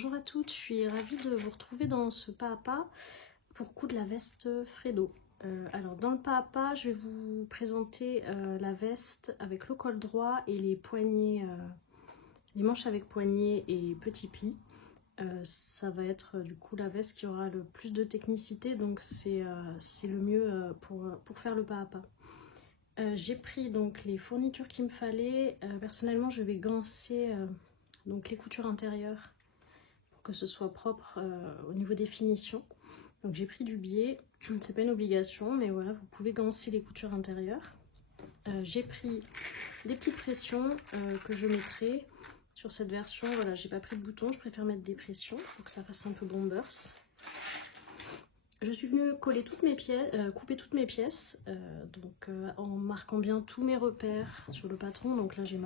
Bonjour à toutes, je suis ravie de vous retrouver dans ce pas à pas pour coudre la veste Fredo. Alors dans le pas à pas, je vais vous présenter la veste avec le col droit et les poignets, les manches avec poignets et petits plis. Ça va être du coup la veste qui aura le plus de technicité, donc c'est le mieux pour faire le pas à pas. J'ai pris donc les fournitures qu'il me fallait. Personnellement, je vais gancer donc les coutures intérieures pour que ce soit propre au niveau des finitions. Donc j'ai pris du biais, c'est pas une obligation, mais voilà, vous pouvez gancer les coutures intérieures. J'ai pris des petites pressions que je mettrai sur cette version. Voilà, j'ai pas pris de boutons, je préfère mettre des pressions pour que ça fasse un peu bombers. Je suis venue coller toutes mes pièces, couper toutes mes pièces, en marquant bien tous mes repères sur le patron. Donc là j'ai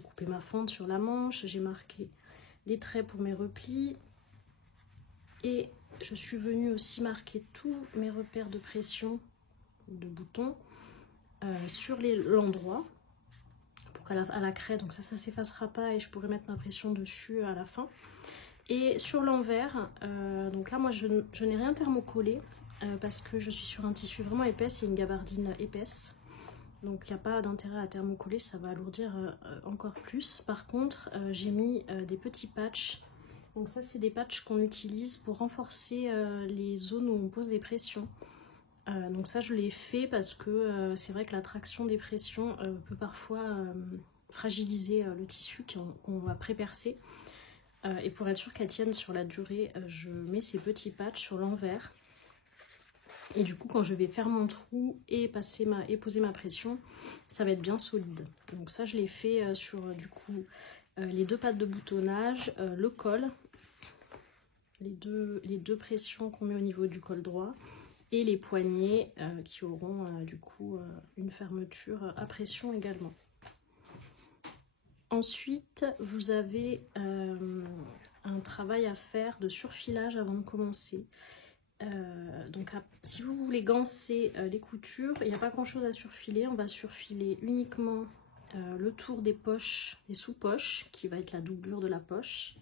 coupé ma fente sur la manche, j'ai marqué les traits pour mes replis. Et je suis venue aussi marquer tous mes repères de pression, de boutons, sur l'endroit, pour qu'à la craie, donc ça s'effacera pas et je pourrai mettre ma pression dessus à la fin. Et sur l'envers, donc là moi je n'ai rien thermocollé parce que je suis sur un tissu vraiment épais, c'est une gabardine épaisse. Donc il n'y a pas d'intérêt à thermocoller, ça va alourdir encore plus. Par contre, j'ai mis des petits patchs. Donc ça c'est des patchs qu'on utilise pour renforcer les zones où on pose des pressions. Donc ça je l'ai fait parce que c'est vrai que la traction des pressions peut parfois fragiliser le tissu qu'on va pré-percer. Et pour être sûr qu'elle tienne sur la durée, je mets ces petits patchs sur l'envers. Et du coup, quand je vais faire mon trou et poser ma pression, ça va être bien solide. Donc ça, je l'ai fait sur du coup les deux pattes de boutonnage, le col, les deux pressions qu'on met au niveau du col droit et les poignets qui auront du coup une fermeture à pression également. Ensuite, vous avez un travail à faire de surfilage avant de commencer. Si vous voulez gancer les coutures, il n'y a pas grand chose à surfiler. On va surfiler uniquement le tour des poches, des sous-poches, qui va être la doublure de la poche,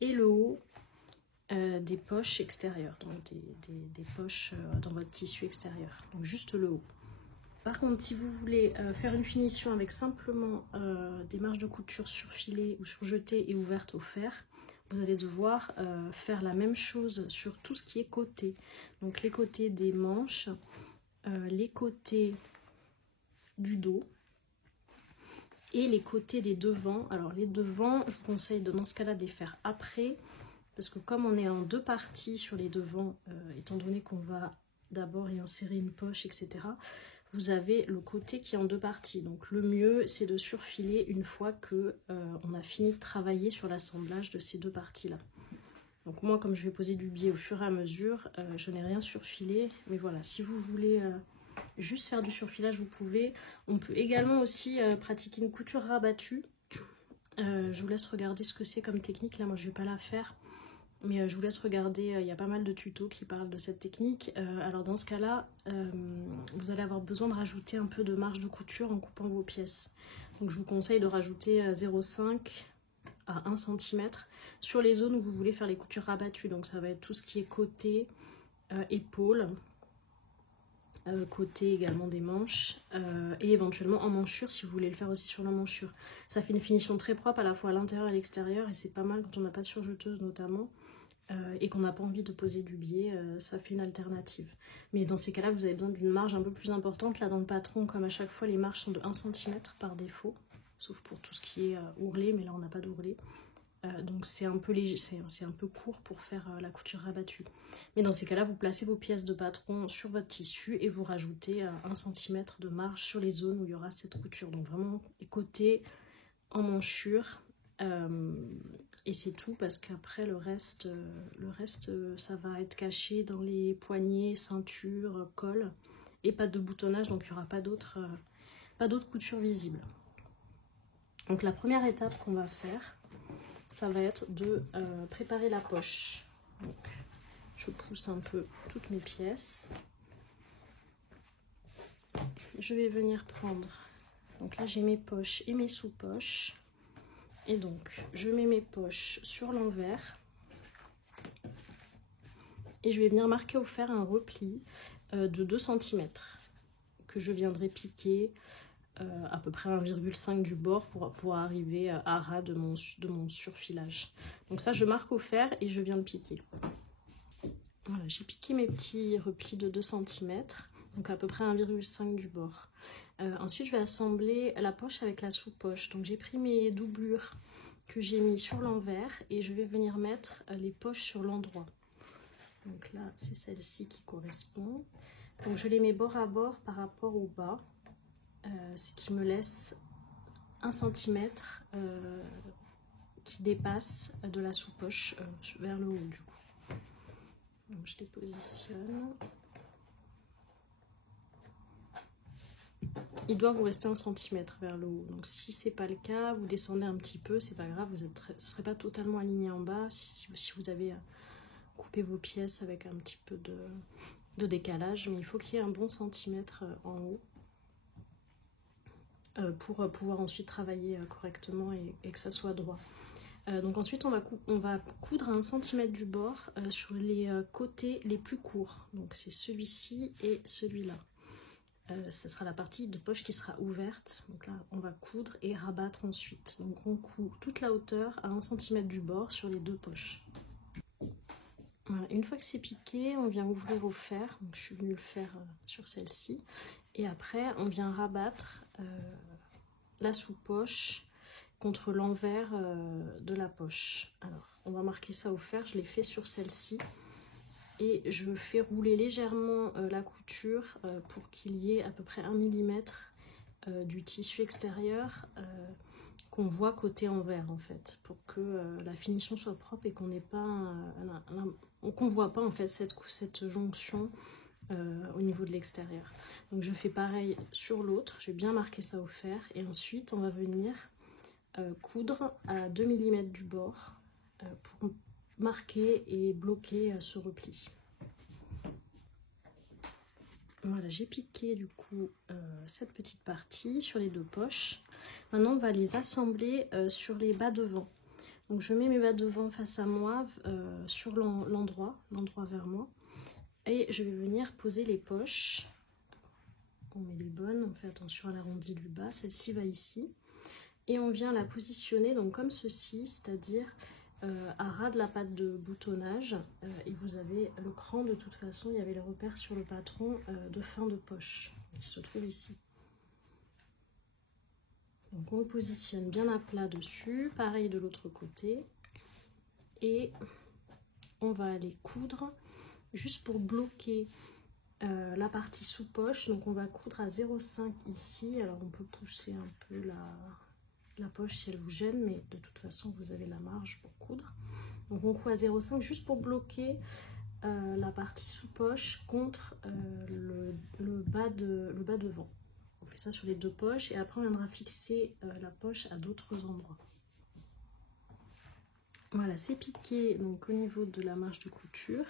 et le haut des poches extérieures, donc des poches dans votre tissu extérieur, donc juste le haut. Par contre, si vous voulez faire une finition avec simplement des marges de couture surfilées ou surjetées et ouvertes au fer, vous allez devoir faire la même chose sur tout ce qui est côté. Donc les côtés des manches, les côtés du dos et les côtés des devants. Alors les devants, je vous conseille dans ce cas-là de les faire après, parce que comme on est en deux parties sur les devants, étant donné qu'on va d'abord y insérer une poche, etc., vous avez le côté qui est en deux parties. Donc le mieux, c'est de surfiler une fois que on a fini de travailler sur l'assemblage de ces deux parties-là. Donc moi, comme je vais poser du biais au fur et à mesure, je n'ai rien surfilé. Mais voilà, si vous voulez juste faire du surfilage, vous pouvez. On peut également aussi pratiquer une couture rabattue. Je vous laisse regarder ce que c'est comme technique. Là, moi, je ne vais pas la faire. Mais je vous laisse regarder, il y a pas mal de tutos qui parlent de cette technique. Alors dans ce cas-là, vous allez avoir besoin de rajouter un peu de marge de couture en coupant vos pièces. Donc je vous conseille de rajouter 0,5 à 1 cm sur les zones où vous voulez faire les coutures rabattues. Donc ça va être tout ce qui est côté, épaule, côté également des manches, et éventuellement en manchure si vous voulez le faire aussi sur la manchure. Ça fait une finition très propre à la fois à l'intérieur et à l'extérieur, et c'est pas mal quand on n'a pas de surjeteuse notamment. Et qu'on n'a pas envie de poser du biais, ça fait une alternative. Mais dans ces cas-là, vous avez besoin d'une marge un peu plus importante. Là, dans le patron, comme à chaque fois, les marges sont de 1 cm par défaut, sauf pour tout ce qui est ourlet, mais là, on n'a pas d'ourlet. Donc c'est un peu léger, c'est un peu court pour faire la couture rabattue. Mais dans ces cas-là, vous placez vos pièces de patron sur votre tissu et vous rajoutez 1 cm de marge sur les zones où il y aura cette couture. Donc vraiment, les côtés en manchure. Et c'est tout, parce qu'après le reste ça va être caché dans les poignets, ceinture, col, et pas de boutonnage, donc il n'y aura pas d'autres coutures visibles. Donc la première étape qu'on va faire, ça va être de préparer la poche. Donc je pousse un peu toutes mes pièces. Je vais venir prendre, donc là j'ai mes poches et mes sous-poches. Et donc je mets mes poches sur l'envers et je vais venir marquer au fer un repli de 2 cm que je viendrai piquer à peu près 1,5 du bord pour arriver à ras de mon surfilage. Donc ça je marque au fer et je viens le piquer. Voilà, j'ai piqué mes petits replis de 2 cm, donc à peu près 1,5 du bord. Ensuite je vais assembler la poche avec la sous-poche. Donc j'ai pris mes doublures que j'ai mis sur l'envers et je vais venir mettre les poches sur l'endroit. Donc là c'est celle-ci qui correspond. Donc je les mets bord à bord par rapport au bas, ce qui me laisse 1 cm qui dépasse de la sous-poche vers le haut du coup. Donc je les positionne. Il doit vous rester 1 cm vers le haut. Donc si c'est pas le cas, vous descendez un petit peu, c'est pas grave, vous ne serez pas totalement aligné en bas si vous avez coupé vos pièces avec un petit peu de décalage, mais il faut qu'il y ait un bon centimètre en haut pour pouvoir ensuite travailler correctement et que ça soit droit. Donc ensuite on va coudre à 1 cm du bord sur les côtés les plus courts. Donc c'est celui-ci et celui-là. Ce sera la partie de poche qui sera ouverte. Donc là on va coudre et rabattre ensuite. Donc on coud toute la hauteur à 1 cm du bord sur les 2 poches. Voilà. Une fois que c'est piqué, on vient ouvrir au fer. Donc je suis venue le faire sur celle-ci. Et après on vient rabattre la sous-poche contre l'envers de la poche. Alors on va marquer ça au fer, je l'ai fait sur celle-ci. Et je fais rouler légèrement la couture pour qu'il y ait à peu près 1 mm du tissu extérieur qu'on voit côté envers en fait, pour que la finition soit propre et qu'on n'ait pas qu'on voit pas en fait cette jonction au niveau de l'extérieur. Donc je fais pareil sur l'autre, j'ai bien marqué ça au fer et ensuite on va venir coudre à 2 mm du bord pour marquer et bloquer ce repli. Voilà, j'ai piqué du coup cette petite partie sur les 2 poches. Maintenant on va les assembler sur les bas devant. Donc je mets mes bas devant face à moi sur l'endroit vers moi. Et je vais venir poser les poches. On met les bonnes, on fait attention à l'arrondi du bas, celle-ci va ici. Et on vient la positionner donc comme ceci, c'est-à-dire à ras de la patte de boutonnage. Et vous avez le cran de toute façon, il y avait les repères sur le patron de fin de poche qui se trouve ici. Donc on positionne bien à plat dessus, pareil de l'autre côté. Et on va aller coudre juste pour bloquer la partie sous poche. Donc on va coudre à 0,5 ici. Alors on peut pousser un peu la poche si elle vous gêne, mais de toute façon vous avez la marge pour coudre. Donc on coud à 0,5 juste pour bloquer la partie sous poche contre le bas devant. On fait ça sur les 2 poches et après on viendra fixer la poche à d'autres endroits. Voilà, c'est piqué donc au niveau de la marge de couture.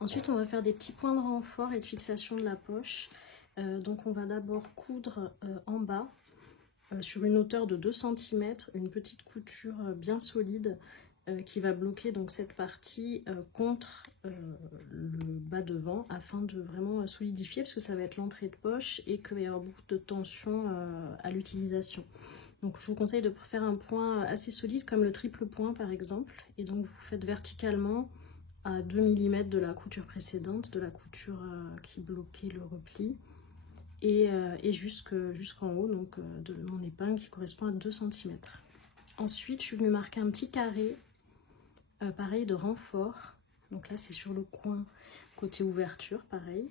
Ensuite on va faire des petits points de renfort et de fixation de la poche. Donc on va d'abord coudre en bas sur une hauteur de 2 cm, une petite couture bien solide qui va bloquer donc cette partie contre le bas devant afin de vraiment solidifier parce que ça va être l'entrée de poche et qu'il va y avoir beaucoup de tension à l'utilisation. Donc je vous conseille de faire un point assez solide comme le triple point par exemple et donc vous faites verticalement à 2 mm de la couture précédente, de la couture qui bloquait le repli et jusqu'en haut donc de mon épingle qui correspond à 2 cm. Ensuite je suis venue marquer un petit carré pareil de renfort, donc là c'est sur le coin côté ouverture pareil,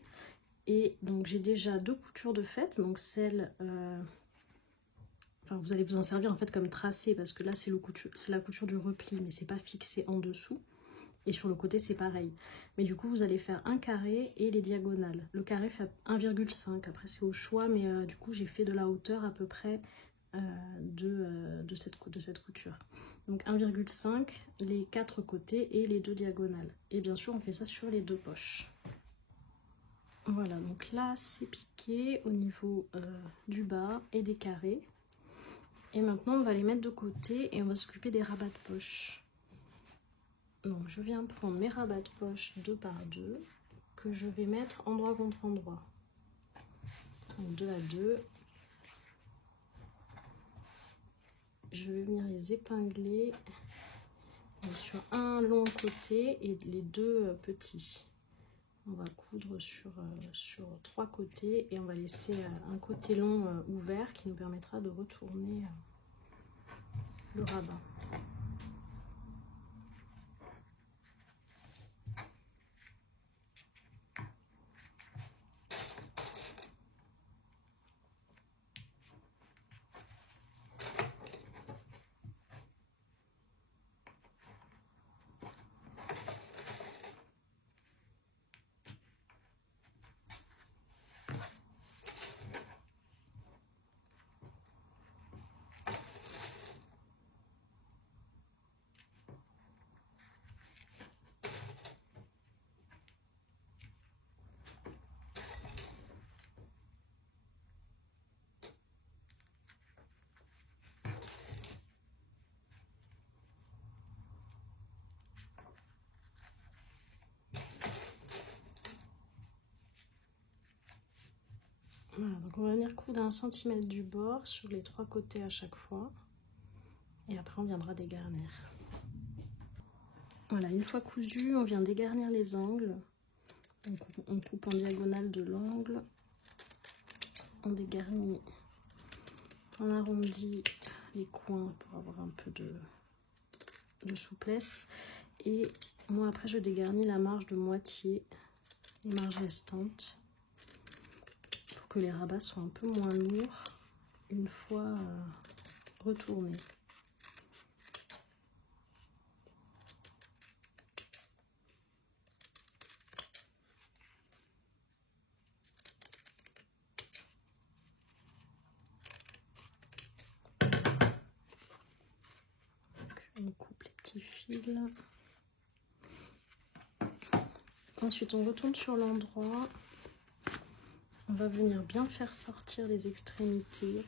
et donc j'ai déjà 2 coutures de fait, donc celle enfin vous allez vous en servir en fait comme tracé parce que là c'est la couture du repli mais c'est pas fixé en dessous et sur le côté c'est pareil, mais du coup vous allez faire un carré et les diagonales. Le carré fait 1,5, après c'est au choix, mais du coup j'ai fait de la hauteur à peu près de cette couture. Donc 1,5 les 4 côtés et les 2 diagonales. Et bien sûr on fait ça sur les 2 poches. Voilà, donc là c'est piqué au niveau du bas et des carrés. Et maintenant on va les mettre de côté et on va s'occuper des rabats de poche. Donc je viens prendre mes rabats de poche 2 par 2 que je vais mettre endroit contre endroit. Donc 2 à 2. Je vais venir les épingler sur un long côté et les 2 petits. On va coudre sur 3 côtés et on va laisser un côté long ouvert qui nous permettra de retourner le rabat. Voilà, donc on va venir coudre 1 cm du bord sur les 3 côtés à chaque fois. Et après on viendra dégarnir. Voilà, une fois cousu, on vient dégarnir les angles. On coupe en diagonale de l'angle. On dégarnit, on arrondit les coins pour avoir un peu de souplesse. Et moi après je dégarnis la marge de moitié, les marges restantes, pour que les rabats soient un peu moins lourds une fois retournés. On coupe les petits fils. Ensuite, on retourne sur l'endroit. On va venir bien faire sortir les extrémités.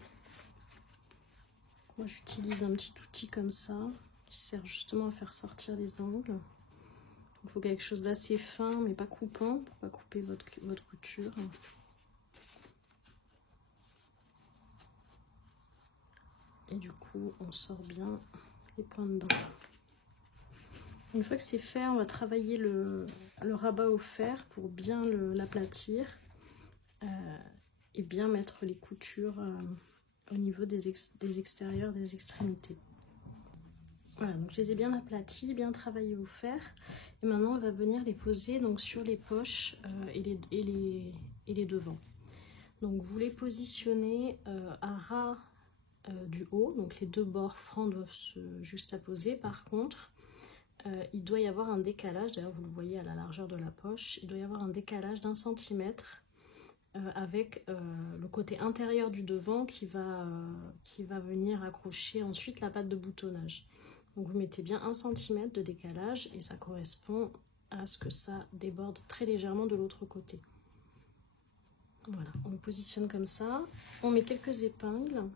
Moi, j'utilise un petit outil comme ça qui sert justement à faire sortir les angles. Il faut quelque chose d'assez fin, mais pas coupant, pour pas couper votre couture. Et du coup, on sort bien les points dedans. Une fois que c'est fait, on va travailler le rabat au fer pour bien l'aplatir et bien mettre les coutures au niveau des extérieurs, des extrémités. Voilà, donc je les ai bien aplatis, bien travaillés au fer. Et maintenant, on va venir les poser donc, sur les poches et les devants. Donc vous les positionnez à ras du haut, donc les 2 bords francs doivent se juxtaposer. Par contre, il doit y avoir un décalage, d'ailleurs vous le voyez à la largeur de la poche, il doit y avoir un décalage d'1 centimètre avec le côté intérieur du devant qui va venir accrocher ensuite la patte de boutonnage. Donc vous mettez bien 1 cm de décalage et ça correspond à ce que ça déborde très légèrement de l'autre côté. Voilà, on le positionne comme ça, on met quelques épingles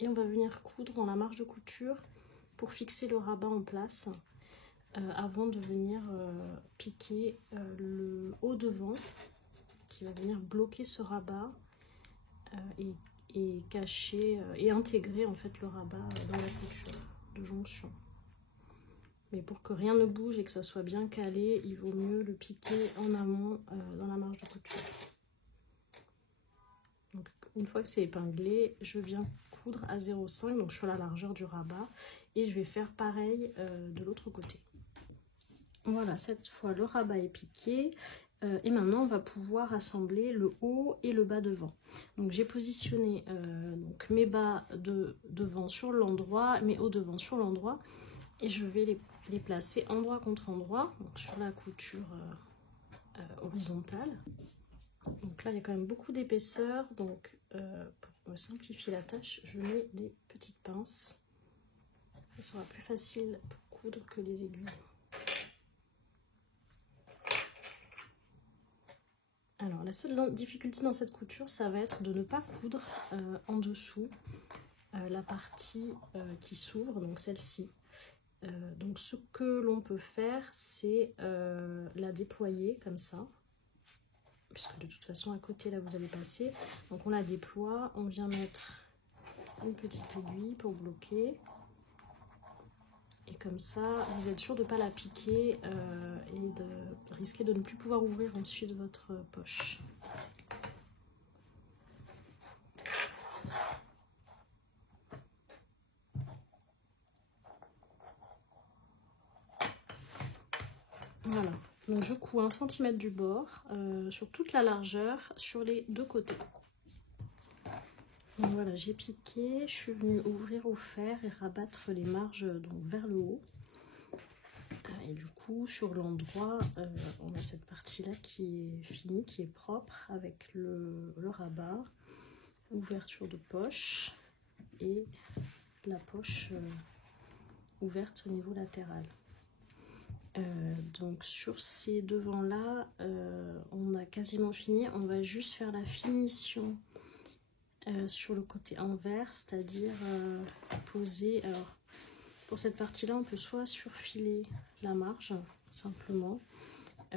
et on va venir coudre dans la marge de couture pour fixer le rabat en place avant de venir piquer le haut devant qui va venir bloquer ce rabat et cacher et intégrer en fait le rabat dans la couture de jonction. Mais pour que rien ne bouge et que ça soit bien calé, il vaut mieux le piquer en amont dans la marge de couture. Donc une fois que c'est épinglé, je viens coudre à 0,5, donc sur la largeur du rabat, et je vais faire pareil de l'autre côté. Voilà, cette fois le rabat est piqué. Et maintenant on va pouvoir assembler le haut et le bas devant. Donc j'ai positionné donc mes bas devant sur l'endroit, mes hauts devant sur l'endroit, et je vais les placer endroit contre endroit, donc sur la couture horizontale. Donc là il y a quand même beaucoup d'épaisseur, donc pour me simplifier la tâche, je mets des petites pinces. Ça sera plus facile pour coudre que les aiguilles. Alors la seule difficulté dans cette couture, ça va être de ne pas coudre en dessous la partie qui s'ouvre, donc celle-ci. Donc ce que l'on peut faire, c'est la déployer comme ça, puisque de toute façon à côté là vous allez passer. Donc on la déploie, on vient mettre une petite aiguille pour bloquer. Et comme ça, vous êtes sûr de ne pas la piquer et de risquer de ne plus pouvoir ouvrir ensuite votre poche. Voilà, donc je couds 1 cm du bord sur toute la largeur sur les deux côtés. Donc voilà, j'ai piqué, je suis venue ouvrir au fer et rabattre les marges donc vers le haut. Et du coup, sur l'endroit, on a cette partie-là qui est finie, qui est propre, avec le rabat, ouverture de poche et la poche ouverte au niveau latéral. Donc sur ces devants-là, on a quasiment fini. On va juste faire la finition sur le côté envers, c'est-à-dire poser. Alors pour cette partie-là, on peut soit surfiler la marge simplement,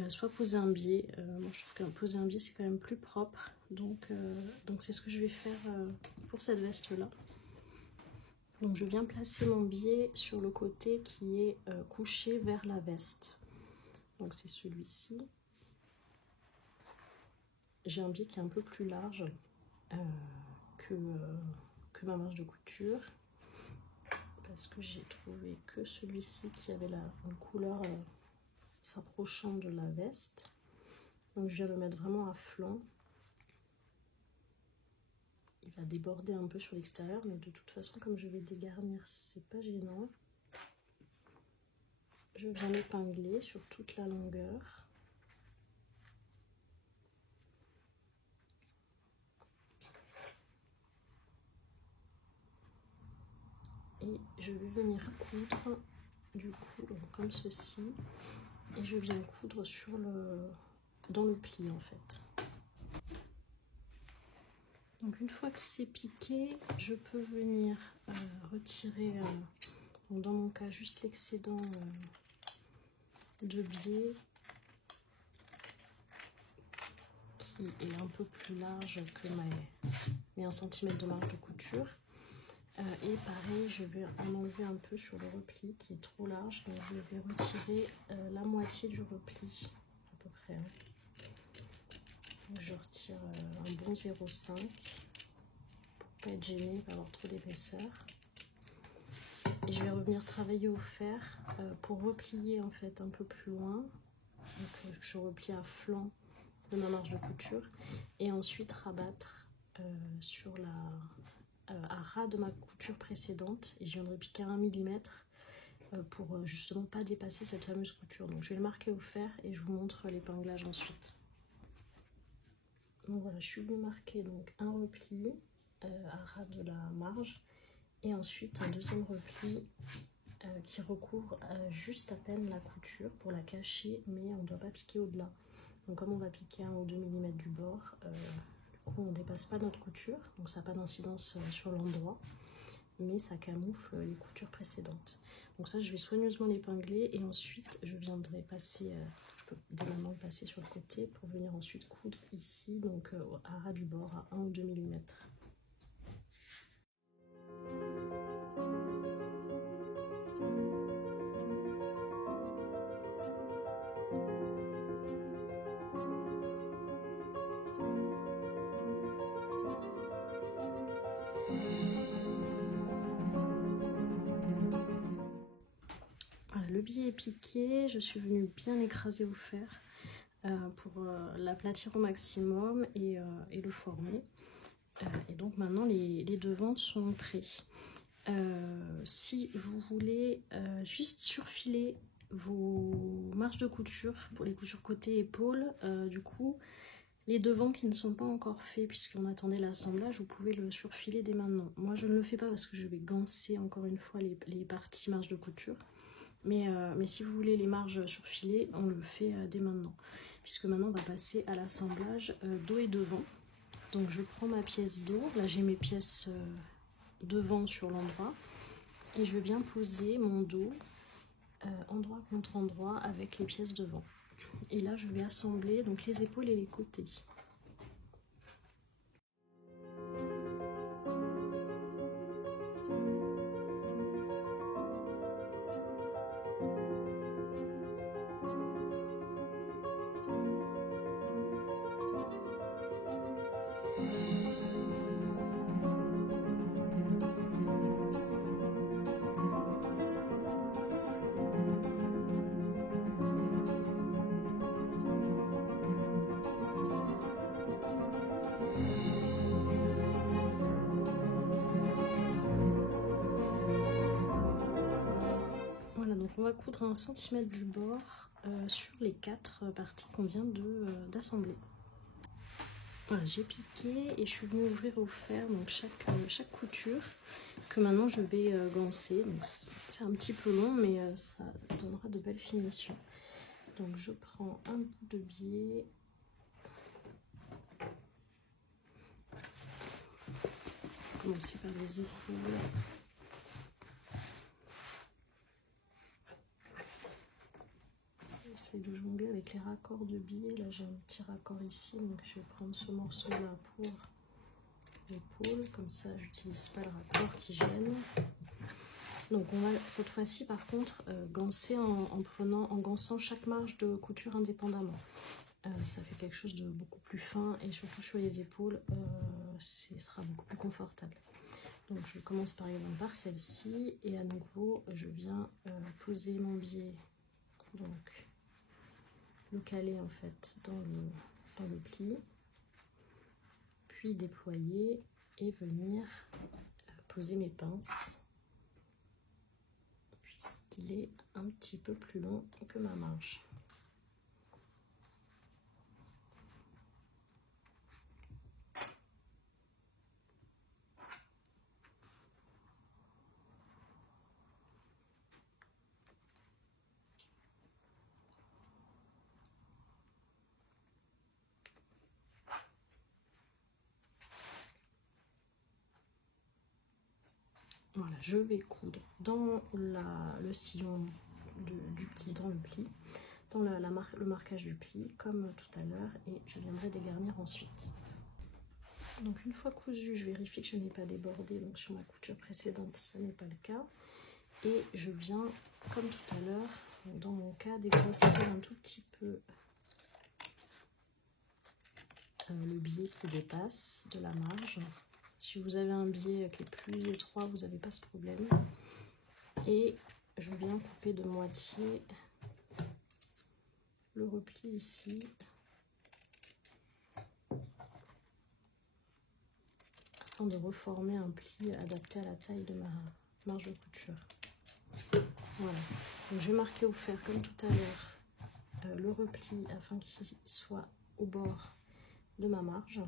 soit poser un biais. Moi, je trouve que poser un biais c'est quand même plus propre, donc c'est ce que je vais faire pour cette veste-là. Donc je viens placer mon biais sur le côté qui est couché vers la veste. Donc c'est celui-ci. J'ai un biais qui est un peu plus large que ma marge de couture, parce que j'ai trouvé que celui-ci qui avait une couleur s'approchant de la veste. Donc je viens le mettre vraiment à flanc. Il va déborder un peu sur l'extérieur, mais de toute façon, comme je vais dégarnir, c'est pas gênant. Je viens l'épingler sur toute la longueur. Et je vais venir coudre, du coup, comme ceci. Et je viens coudre dans le pli, en fait. Donc une fois que c'est piqué, je peux venir retirer, dans mon cas, juste l'excédent de biais qui est un peu plus large que mes 1 cm de marge de couture. Et pareil, je vais en enlever un peu sur le repli qui est trop large, donc je vais retirer la moitié du repli à peu près. Donc je retire un bon 0,5 pour pas être gênée, pas avoir trop d'épaisseur. Et je vais revenir travailler au fer pour replier en fait un peu plus loin. Donc je replie à flanc de ma marge de couture et ensuite rabattre sur à ras de ma couture précédente, et je viendrai piquer 1 mm pour justement pas dépasser cette fameuse couture. Donc je vais le marquer au fer et je vous montre l'épinglage ensuite. Donc voilà, je suis venue marquer donc un repli à ras de la marge et ensuite un deuxième repli qui recouvre juste à peine la couture pour la cacher, mais on ne doit pas piquer au-delà. Donc comme on va piquer 1 ou 2 mm du bord, on ne dépasse pas notre couture, donc ça n'a pas d'incidence sur l'endroit, mais ça camoufle les coutures précédentes. Donc ça, je vais soigneusement l'épingler et ensuite je viendrai passer, je peux dès maintenant le passer sur le côté pour venir ensuite coudre ici, donc à ras du bord à 1 ou 2 mm. Le biais est piqué, je suis venue bien écraser au fer pour l'aplatir au maximum et le former. Et donc maintenant les devants sont prêts. Si vous voulez juste surfiler vos marges de couture pour les coutures côté épaule, du coup les devants qui ne sont pas encore faits puisqu'on attendait l'assemblage, vous pouvez le surfiler dès maintenant. Moi je ne le fais pas parce que je vais ganser encore une fois les parties marges de couture. Mais si vous voulez les marges surfilées, on le fait dès maintenant. puisque maintenant on va passer à l'assemblage dos et devant. Donc je prends ma pièce dos, là j'ai mes pièces devant sur l'endroit, et je vais bien poser mon dos endroit contre endroit avec les pièces devant. Et là je vais assembler donc les épaules et les côtés. On va coudre 1 cm du bord sur les 4 parties qu'on vient d'assembler. Voilà, j'ai piqué et je suis venue ouvrir au fer donc chaque couture que maintenant je vais ganser. Donc c'est un petit peu long, mais ça donnera de belles finitions. Donc je prends un bout de biais. On va commencer par les épaules. J'essaie de jongler avec les raccords de biais. Là j'ai un petit raccord ici, donc je vais prendre ce morceau là pour l'épaule, comme ça j'utilise pas le raccord qui gêne. Donc on va cette fois-ci par contre ganser en gançant chaque marge de couture indépendamment. Ça fait quelque chose de beaucoup plus fin, et surtout sur les épaules ce sera beaucoup plus confortable. Donc je commence par exemple par celle-ci, et à nouveau je viens poser mon biais, donc le caler en fait dans le pli, puis déployer et venir poser mes pinces, puisqu'il est un petit peu plus long que ma marge. Voilà, je vais coudre dans le sillon du pli, dans le pli, dans le marquage du pli, comme tout à l'heure, et je viendrai dégarnir ensuite. Donc une fois cousu, je vérifie que je n'ai pas débordé, donc sur ma couture précédente, ce n'est pas le cas. Et je viens, comme tout à l'heure, dans mon cas, dégrossir un tout petit peu le biais qui dépasse de la marge. Si vous avez un biais qui est plus étroit, vous n'avez pas ce problème. Et je viens couper de moitié le repli ici. Afin de reformer un pli adapté à la taille de ma marge de couture. Voilà. Donc je vais marquer au fer comme tout à l'heure le repli afin qu'il soit au bord de ma marge.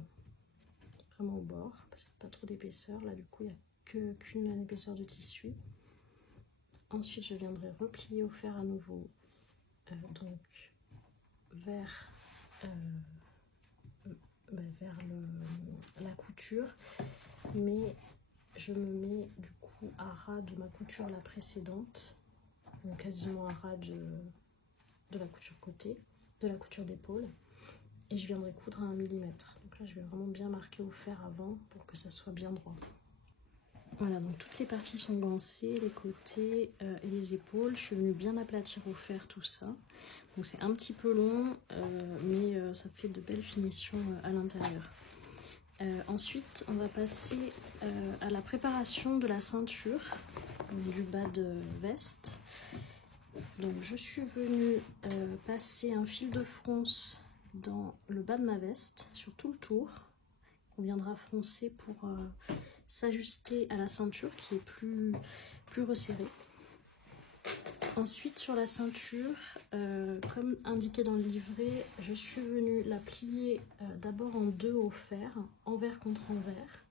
Vraiment au bord, parce qu'il n'y a pas trop d'épaisseur. Là du coup il n'y a qu'une épaisseur de tissu. Ensuite je viendrai replier au fer à nouveau donc vers la couture, mais je me mets du coup à ras de ma couture la précédente, donc quasiment à ras de la couture côté, de la couture d'épaule, et je viendrai coudre à 1 mm. Donc là je vais vraiment bien marquer au fer avant pour que ça soit bien droit. Voilà, donc toutes les parties sont gancées, les côtés et les épaules. Je suis venue bien aplatir au fer tout ça. Donc c'est un petit peu long, mais ça fait de belles finitions à l'intérieur. Ensuite, on va passer à la préparation de la ceinture, du bas de veste. Donc je suis venue passer un fil de fronce dans le bas de ma veste, sur tout le tour. On viendra froncer pour s'ajuster à la ceinture qui est plus resserrée. Ensuite sur la ceinture, comme indiqué dans le livret, je suis venue la plier d'abord en deux au fer, envers contre envers.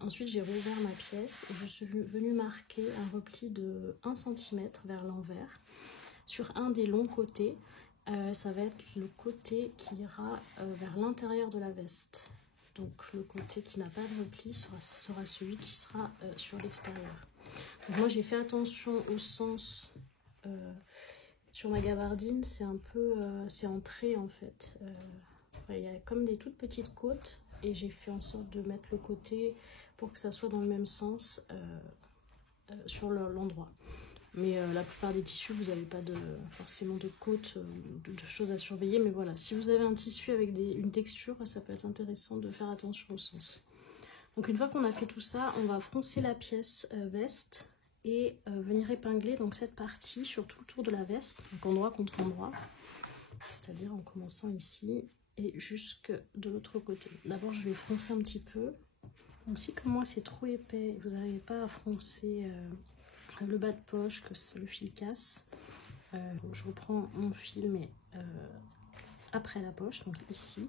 Ensuite j'ai rouvert ma pièce et je suis venue marquer un repli de 1 cm vers l'envers sur un des longs côtés ça va être le côté qui ira vers l'intérieur de la veste. Donc le côté qui n'a pas de repli sera celui qui sera sur l'extérieur. Moi j'ai fait attention au sens sur ma gabardine, c'est un peu c'est en trait en fait. Il y a comme des toutes petites côtes et j'ai fait en sorte de mettre le côté pour que ça soit dans le même sens sur l'endroit. Mais la plupart des tissus, vous n'avez pas forcément de côtes, de choses à surveiller. Mais voilà, si vous avez un tissu avec une texture, ça peut être intéressant de faire attention au sens. Donc une fois qu'on a fait tout ça, on va froncer la pièce veste et venir épingler donc cette partie sur tout le tour de la veste, donc endroit contre endroit. C'est-à-dire en commençant ici et jusque de l'autre côté. D'abord, je vais froncer un petit peu. Donc si comme moi c'est trop épais, vous n'arrivez pas à froncer le bas de poche, que le fil casse, je reprends mon fil mais après la poche, donc ici.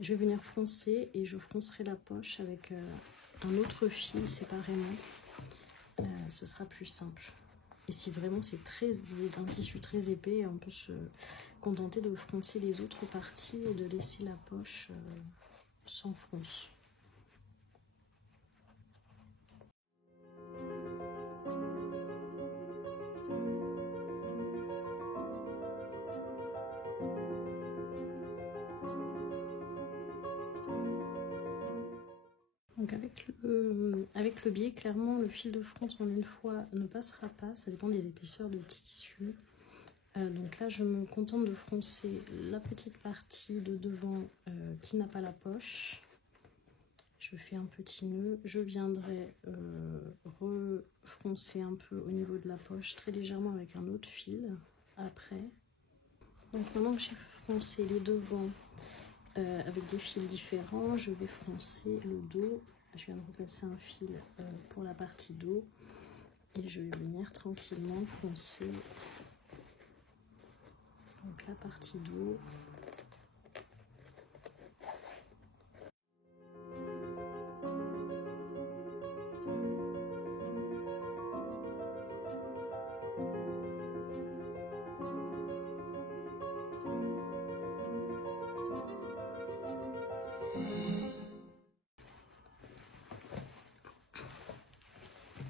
Je vais venir froncer et je froncerai la poche avec un autre fil séparément. Ce sera plus simple. Et si vraiment c'est un tissu très épais, on peut se contenter de froncer les autres parties et de laisser la poche sans fronce. Donc avec le biais, clairement, le fil de fronce en une fois ne passera pas. Ça dépend des épaisseurs de tissu. Donc là, je me contente de froncer la petite partie de devant qui n'a pas la poche. Je fais un petit nœud. Je viendrai refroncer un peu au niveau de la poche, très légèrement avec un autre fil après. Donc maintenant que j'ai froncé les devants avec des fils différents, je vais froncer le dos. Je viens de repasser un fil pour la partie dos et je vais venir tranquillement froncer donc la partie dos.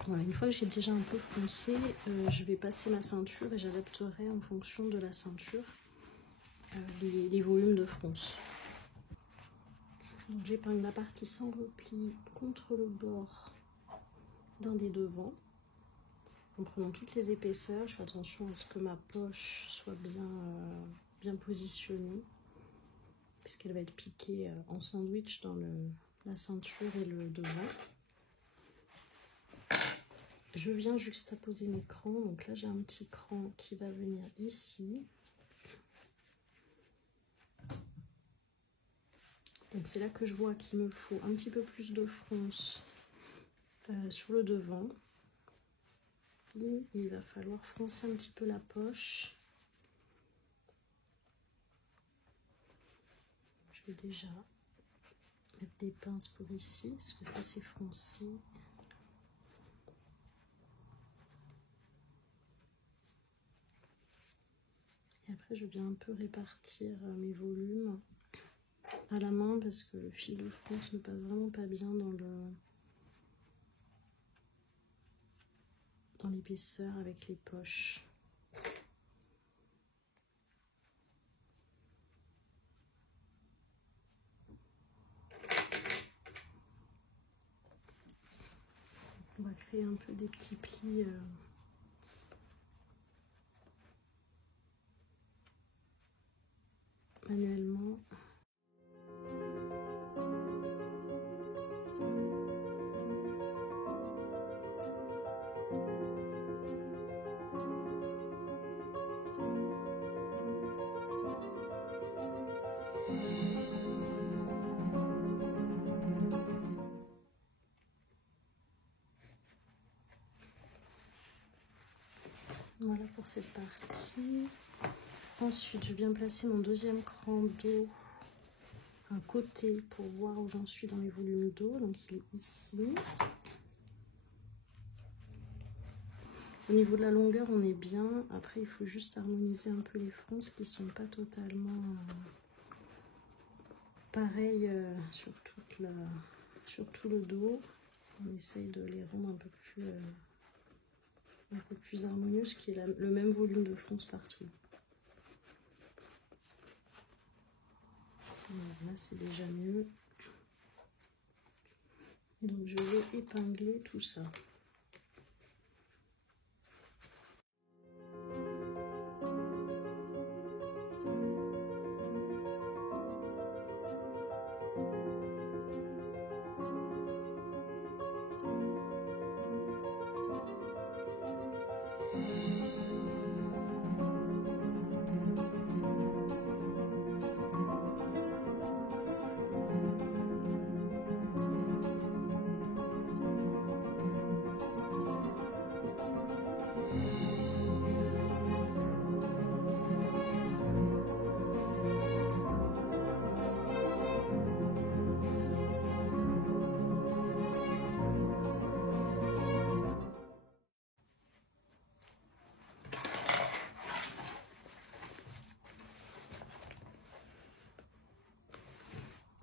Voilà, une fois que j'ai déjà un peu froncé, je vais passer ma ceinture et j'adapterai en fonction de la ceinture les volumes de fronce. J'épingle la partie sans repli contre le bord d'un des devants. En prenant toutes les épaisseurs, je fais attention à ce que ma poche soit bien positionnée, puisqu'elle va être piquée en sandwich dans la ceinture et le devant. Je viens juxtaposer mes crans, donc là j'ai un petit cran qui va venir ici. Donc c'est là que je vois qu'il me faut un petit peu plus de fronce sur le devant. Et il va falloir froncer un petit peu la poche. Je vais déjà mettre des pinces pour ici, parce que ça c'est froncé. Et après, je viens un peu répartir mes volumes à la main parce que le fil de fronce ne passe vraiment pas bien dans l'épaisseur avec les poches. On va créer un peu des petits plis manuellement. Voilà pour cette partie. Ensuite, je viens placer mon deuxième cran d'eau un côté pour voir où j'en suis dans les volumes d'eau. Donc il est ici. Au niveau de la longueur, on est bien. Après, il faut juste harmoniser un peu les fronces qui ne sont pas totalement pareils sur tout le dos. On essaye de les rendre un peu plus harmonieuses, qui est le même volume de fronce partout. Là, c'est déjà mieux. Donc, je vais épingler tout ça.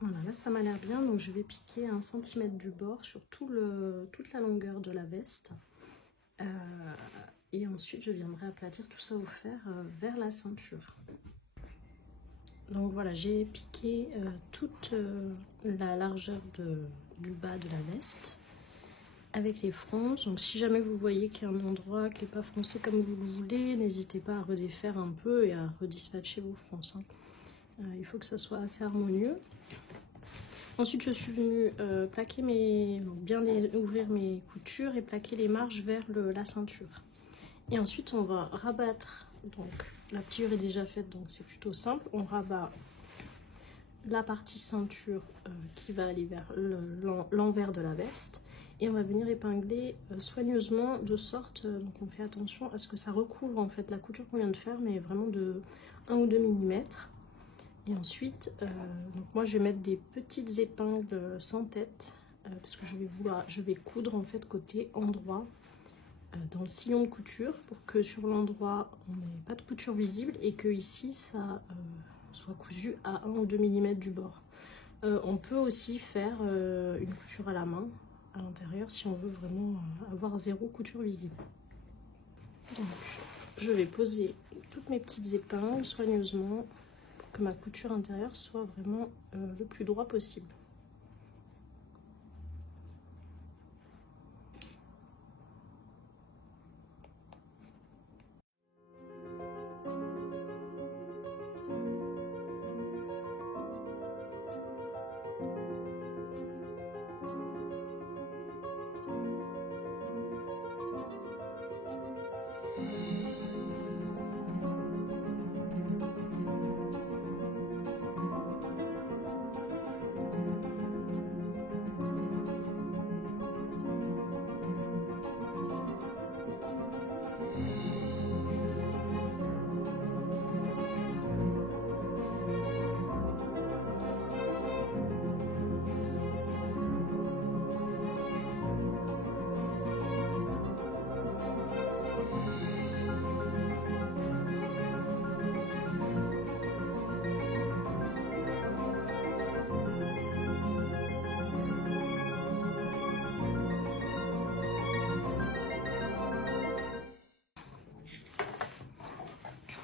Voilà, là ça m'a l'air bien, donc je vais piquer 1 cm du bord sur toute la longueur de la veste. Et ensuite je viendrai aplatir tout ça au fer vers la ceinture. Donc voilà, j'ai piqué toute la largeur du bas de la veste avec les fronces. Donc si jamais vous voyez qu'il y a un endroit qui n'est pas froncé comme vous le voulez, n'hésitez pas à redéfaire un peu et à redispatcher vos fronces. Il faut que ça soit assez harmonieux. Ensuite, je suis venue plaquer bien ouvrir mes coutures et plaquer les marges vers la ceinture. Et ensuite, on va rabattre. Donc, la pliure est déjà faite, donc c'est plutôt simple. On rabat la partie ceinture qui va aller vers l'envers de la veste. Et on va venir épingler soigneusement de sorte, donc on fait attention à ce que ça recouvre en fait la couture qu'on vient de faire, mais vraiment de 1 ou 2 mm. Et ensuite, donc moi je vais mettre des petites épingles sans tête parce que je vais coudre en fait côté endroit dans le sillon de couture pour que sur l'endroit on n'ait pas de couture visible et que ici ça soit cousu à 1 ou 2 mm du bord. On peut aussi faire une couture à la main à l'intérieur si on veut vraiment avoir 0 couture visible. Donc je vais poser toutes mes petites épingles soigneusement que ma couture intérieure soit vraiment le plus droit possible.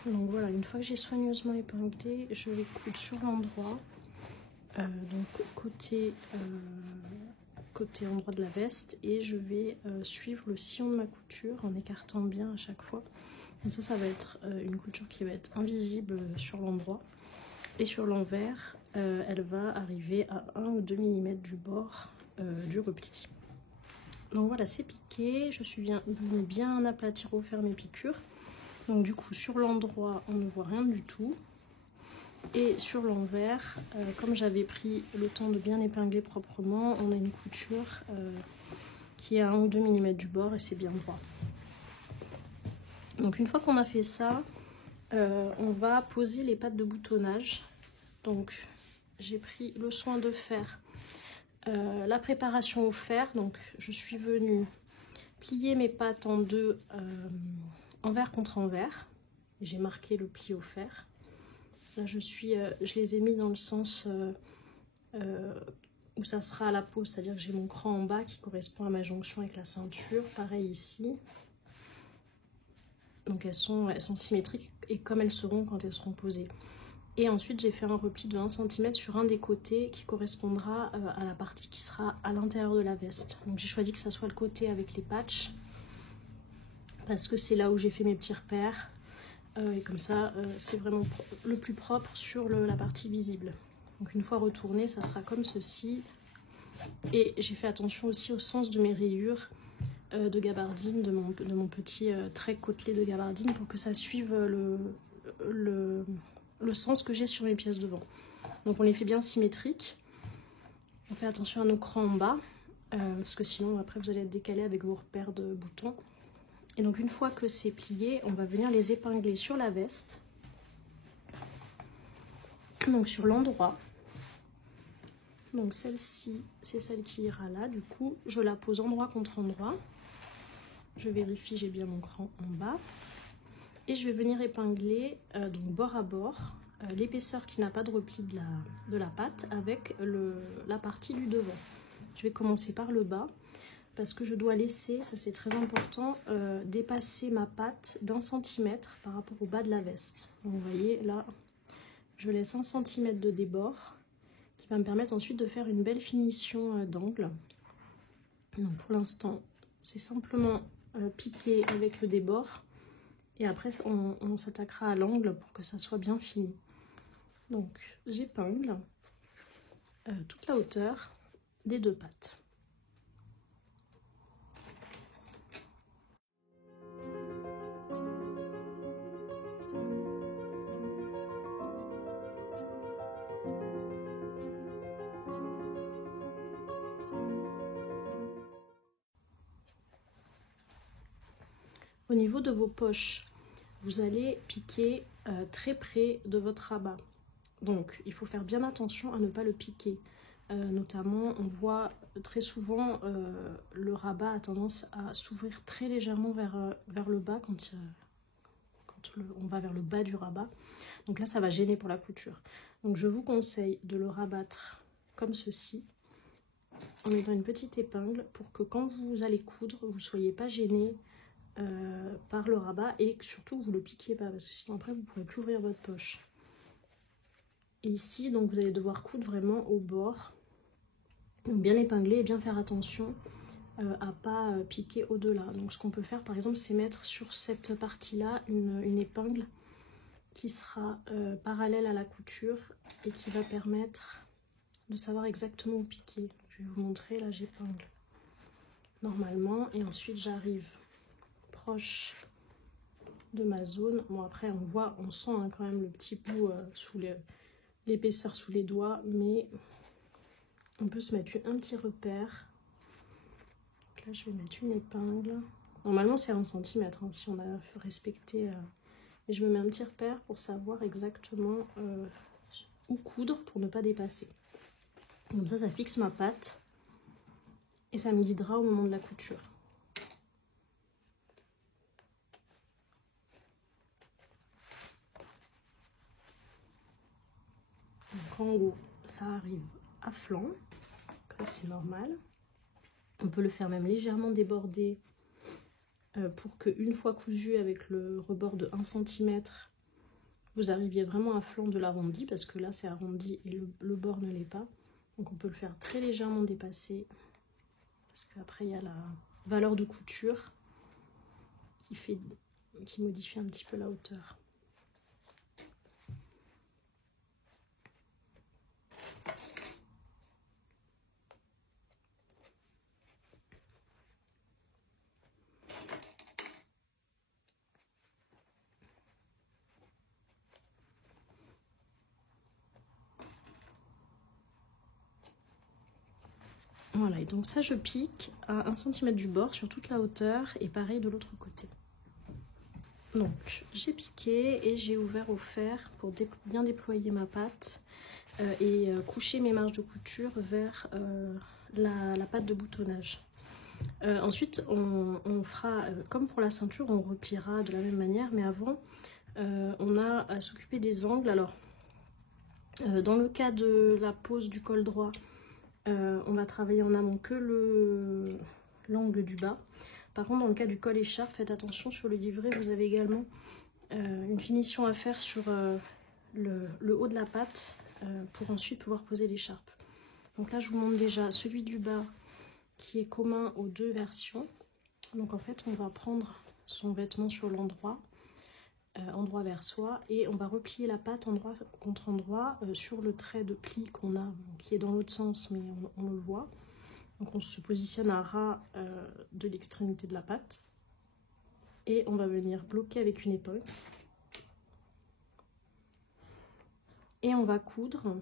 Donc voilà, une fois que j'ai soigneusement épinglé, je vais coudre sur l'endroit, donc côté endroit de la veste, et je vais suivre le sillon de ma couture en écartant bien à chaque fois. Donc ça va être une couture qui va être invisible sur l'endroit, et sur l'envers, elle va arriver à 1 ou 2 mm du bord du repli. Donc voilà, c'est piqué, je suis venue bien aplatir au fer mes piqûres. Donc du coup sur l'endroit on ne voit rien du tout et sur l'envers comme j'avais pris le temps de bien épingler proprement, on a une couture qui est à 1 ou 2 mm du bord et c'est bien droit. Donc une fois qu'on a fait ça, on va poser les pattes de boutonnage. Donc j'ai pris le soin de faire la préparation au fer, donc je suis venue plié mes pattes en deux, envers contre envers. J'ai marqué le pli au fer. Là, je les ai mis dans le sens où ça sera à la pose, c'est-à-dire que j'ai mon cran en bas qui correspond à ma jonction avec la ceinture. Pareil ici. Donc elles sont symétriques et comme elles seront quand elles seront posées. Et ensuite j'ai fait un repli de 1 cm sur un des côtés qui correspondra à la partie qui sera à l'intérieur de la veste. Donc j'ai choisi que ça soit le côté avec les patchs parce que c'est là où j'ai fait mes petits repères. Et comme ça c'est vraiment le plus propre sur la partie visible. Donc une fois retourné, ça sera comme ceci. Et j'ai fait attention aussi au sens de mes rayures de gabardine, de mon petit trait côtelé de gabardine pour que ça suive le sens que j'ai sur mes pièces devant. Donc on les fait bien symétriques. On fait attention à nos crans en bas parce que sinon après vous allez être décalé avec vos repères de boutons. Et donc une fois que c'est plié, on va venir les épingler sur la veste. Donc sur l'endroit. Donc celle-ci, c'est celle qui ira là. Du coup, je la pose endroit contre endroit. Je vérifie, j'ai bien mon cran en bas. Et je vais venir épingler donc bord à bord l'épaisseur qui n'a pas de repli de la patte avec la partie du devant. Je vais commencer par le bas parce que je dois laisser, ça c'est très important, dépasser ma patte d'1 centimètre par rapport au bas de la veste. Donc, vous voyez là, je laisse 1 cm de débord qui va me permettre ensuite de faire une belle finition d'angle. Donc pour l'instant, c'est simplement piquer avec le débord et après on s'attaquera à l'angle pour que ça soit bien fini. Donc j'épingle toute la hauteur des deux pattes. Au niveau de vos poches, vous allez piquer très près de votre rabat. Donc il faut faire bien attention à ne pas le piquer. Notamment, on voit très souvent le rabat a tendance à s'ouvrir très légèrement vers le bas quand on va vers le bas du rabat. Donc là, ça va gêner pour la couture. Donc je vous conseille de le rabattre comme ceci, en mettant une petite épingle pour que quand vous allez coudre, vous ne soyez pas gêné par le rabat et surtout que vous ne le piquiez pas parce que sinon après vous ne pourrez plus ouvrir votre poche. Et ici, donc vous allez devoir coudre vraiment au bord. Donc bien épingler et bien faire attention à pas piquer au-delà. Donc ce qu'on peut faire par exemple, c'est mettre sur cette partie-là une épingle qui sera parallèle à la couture et qui va permettre de savoir exactement où piquer. Je vais vous montrer, là j'épingle normalement et ensuite j'arrive proche de ma zone. Bon après on sent hein, quand même le petit bout sous l'épaisseur sous les doigts, mais on peut se mettre un petit repère. Donc là je vais mettre une épingle. Normalement c'est 1 cm hein, si on a respecté. Et je me mets un petit repère pour savoir exactement où coudre pour ne pas dépasser. Comme ça fixe ma patte et ça me guidera au moment de la couture. Donc en haut, ça arrive à flanc, c'est normal. On peut le faire même légèrement déborder pour qu'une fois cousu avec le rebord de 1 cm, vous arriviez vraiment à flanc de l'arrondi, parce que là c'est arrondi et le bord ne l'est pas. Donc on peut le faire très légèrement dépasser, parce qu'après il y a la valeur de couture qui modifie un petit peu la hauteur. Voilà, et donc ça je pique à 1 cm du bord sur toute la hauteur et pareil de l'autre côté. Donc j'ai piqué et j'ai ouvert au fer pour bien déployer ma patte et coucher mes marges de couture vers la patte de boutonnage. Ensuite, on fera, comme pour la ceinture, on repliera de la même manière, mais avant, on a à s'occuper des angles. Alors, dans le cas de la pose du col droit, on va travailler en amont que l'angle du bas. Par contre, dans le cas du col écharpe, faites attention sur le livret, vous avez également une finition à faire sur le haut de la patte pour ensuite pouvoir poser l'écharpe. Donc là, je vous montre déjà celui du bas qui est commun aux deux versions. Donc en fait, on va prendre son vêtement sur l'endroit, endroit vers soi, et on va replier la patte endroit contre endroit sur le trait de pli qu'on a, qui est dans l'autre sens, mais on le voit. Donc on se positionne à ras de l'extrémité de la patte, et on va venir bloquer avec une épingle. Et on va coudre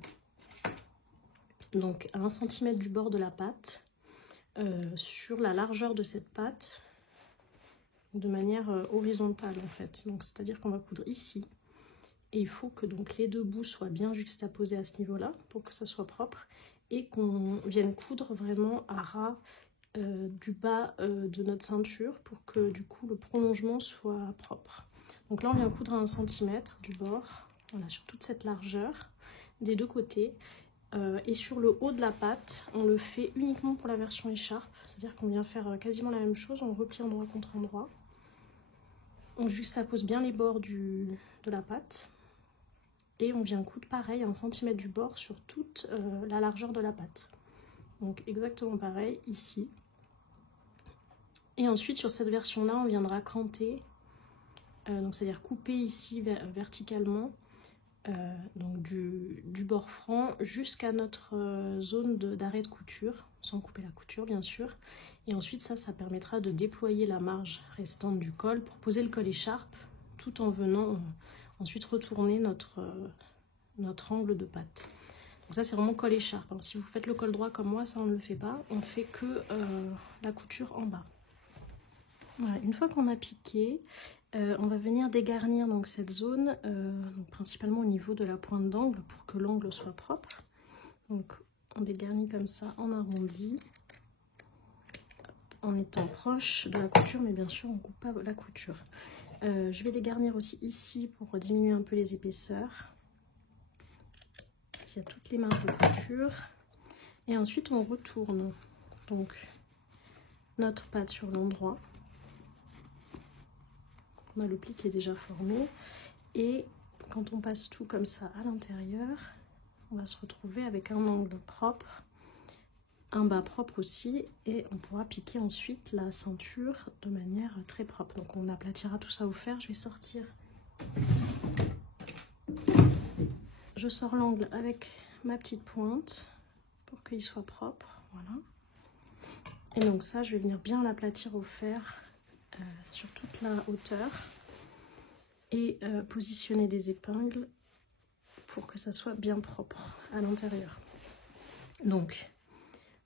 donc à 1 cm du bord de la patte, sur la largeur de cette patte de manière horizontale en fait. Donc c'est-à-dire qu'on va coudre ici et il faut que donc les deux bouts soient bien juxtaposés à ce niveau-là pour que ça soit propre et qu'on vienne coudre vraiment à ras du bas de notre ceinture pour que du coup le prolongement soit propre. Donc là on vient coudre à 1 cm du bord, voilà, sur toute cette largeur des deux côtés. Et sur le haut de la patte, on le fait uniquement pour la version écharpe, c'est-à-dire qu'on vient faire quasiment la même chose, on replie endroit contre endroit. On juxtapose bien les bords de la patte et on vient coudre pareil 1 cm du bord sur toute la largeur de la patte. Donc exactement pareil ici. Et ensuite sur cette version-là, on viendra cranter, donc c'est-à-dire couper ici verticalement. Donc du bord franc jusqu'à notre zone d'arrêt de couture, sans couper la couture bien sûr. Et ensuite ça permettra de déployer la marge restante du col pour poser le col écharpe, tout en venant ensuite retourner notre angle de patte. Donc ça c'est vraiment col écharpe, hein. Si vous faites le col droit comme moi, ça on ne le fait pas, on fait que la couture en bas. Voilà, une fois qu'on a piqué, on va venir dégarnir donc cette zone, donc principalement au niveau de la pointe d'angle pour que l'angle soit propre. Donc on dégarnit comme ça en arrondi, en étant proche de la couture, mais bien sûr on ne coupe pas la couture. Je vais dégarnir aussi ici pour diminuer un peu les épaisseurs. Il y a toutes les marges de couture. Et ensuite on retourne donc notre patte sur l'endroit. On a le pli qui est déjà formé et quand on passe tout comme ça à l'intérieur, on va se retrouver avec un angle propre, un bas propre aussi, et on pourra piquer ensuite la ceinture de manière très propre. Donc on aplatira tout ça au fer. Je vais sortir, je sors l'angle avec ma petite pointe pour qu'il soit propre, voilà. Et donc ça, je vais venir bien l'aplatir au fer sur toute la hauteur et positionner des épingles pour que ça soit bien propre à l'intérieur. Donc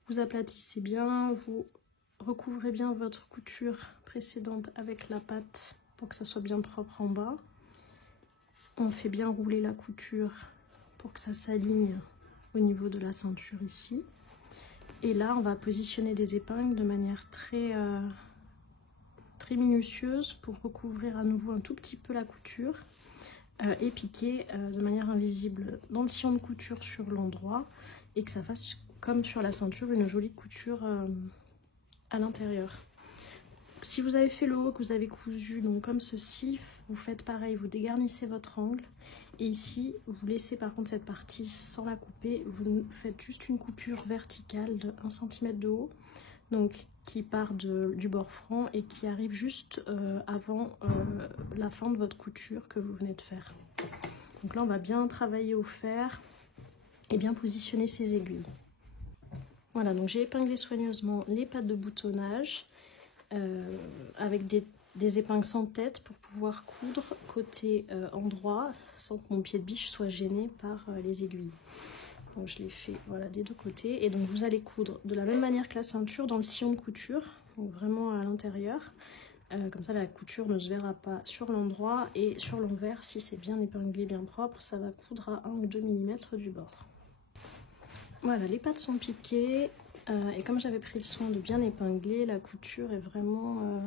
vous aplatissez bien, vous recouvrez bien votre couture précédente avec la pâte pour que ça soit bien propre en bas. On fait bien rouler la couture pour que ça s'aligne au niveau de la ceinture ici. Et là, on va positionner des épingles de manière très minutieuse pour recouvrir à nouveau un tout petit peu la couture et piquer de manière invisible dans le sillon de couture sur l'endroit et que ça fasse comme sur la ceinture une jolie couture à l'intérieur. Si vous avez fait le haut, que vous avez cousu donc comme ceci, vous faites pareil, vous dégarnissez votre angle et ici vous laissez par contre cette partie sans la couper, vous faites juste une coupure verticale de 1 cm de haut, donc qui part du bord franc et qui arrive juste avant la fin de votre couture que vous venez de faire. Donc là on va bien travailler au fer et bien positionner ces aiguilles. Voilà, donc j'ai épinglé soigneusement les pattes de boutonnage avec des épingles sans tête pour pouvoir coudre côté endroit sans que mon pied de biche soit gêné par les aiguilles. Donc je l'ai fait voilà, des deux côtés et donc vous allez coudre de la même manière que la ceinture dans le sillon de couture, donc vraiment à l'intérieur. Comme ça la couture ne se verra pas sur l'endroit et sur l'envers, si c'est bien épinglé, bien propre, ça va coudre à 1 ou 2 mm du bord. Voilà, les pattes sont piquées, Et comme j'avais pris le soin de bien épingler, la couture est vraiment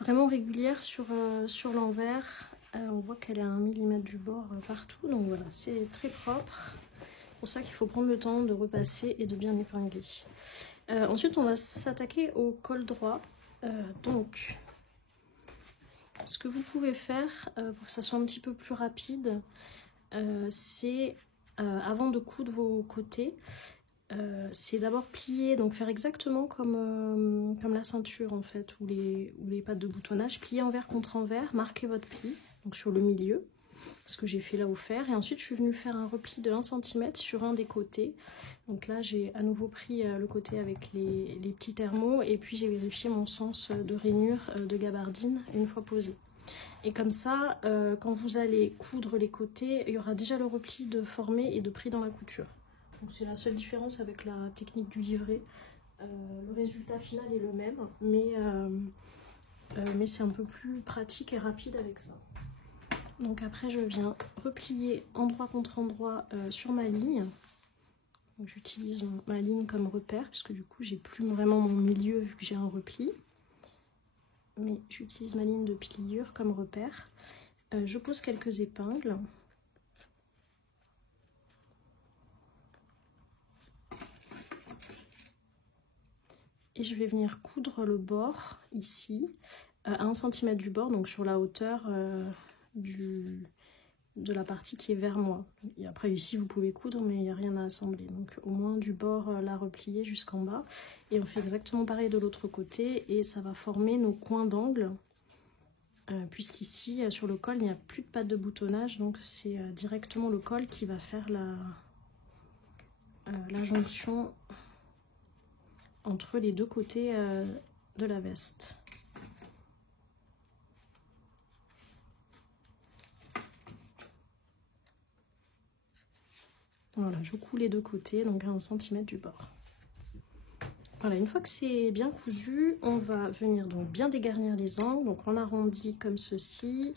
régulière sur l'envers. On voit qu'elle est à 1 mm du bord partout, donc voilà, c'est très propre. C'est pour ça qu'il faut prendre le temps de repasser et de bien épingler. Ensuite, on va s'attaquer au col droit. Donc, ce que vous pouvez faire pour que ça soit un petit peu plus rapide, c'est avant de coudre vos côtés, c'est d'abord plier, donc faire exactement comme la ceinture en fait, ou les pattes de boutonnage, plier envers contre envers, marquer votre pli, donc sur le milieu, ce que j'ai fait là au fer, et ensuite je suis venue faire un repli de 1 cm sur un des côtés. Donc là j'ai à nouveau pris le côté avec les petits thermos, et puis j'ai vérifié mon sens de rainure de gabardine une fois posé. Et comme ça, quand vous allez coudre les côtés, il y aura déjà le repli de formé et de pris dans la couture. C'est la seule différence avec la technique du livret. Le résultat final est le même, mais c'est un peu plus pratique et rapide avec ça. Donc après, je viens replier endroit contre endroit sur ma ligne. J'utilise ma ligne comme repère, puisque du coup, j'ai plus vraiment mon milieu vu que j'ai un repli. Mais j'utilise ma ligne de pliure comme repère. Je pose quelques épingles. Et je vais venir coudre le bord ici, à 1 cm du bord, donc sur la hauteur de la partie qui est vers moi. Et après ici vous pouvez coudre, mais il n'y a rien à assembler. Donc au moins du bord la replier jusqu'en bas. Et on fait exactement pareil de l'autre côté, et ça va former nos coins d'angle. Puisqu'ici sur le col il n'y a plus de patte de boutonnage, donc c'est directement le col qui va faire la jonction entre les deux côtés de la veste. Voilà, je coud les deux côtés, donc à 1 cm du bord. Voilà, une fois que c'est bien cousu, on va venir donc bien dégarnir les angles, donc on arrondit comme ceci,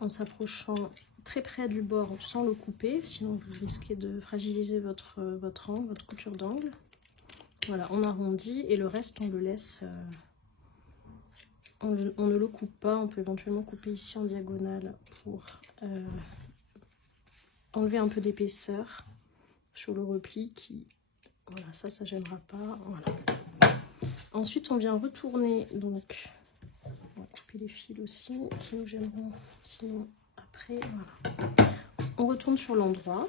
en s'approchant très près du bord sans le couper, sinon vous risquez de fragiliser votre angle, votre couture d'angle. Voilà, on arrondit et le reste on le laisse, on ne le coupe pas. On peut éventuellement couper ici en diagonale pour enlever un peu d'épaisseur sur le repli qui, voilà, ça gênera pas. Voilà. Ensuite on vient retourner, donc on va couper les fils aussi qui nous gêneront sinon après. Voilà, on retourne sur l'endroit.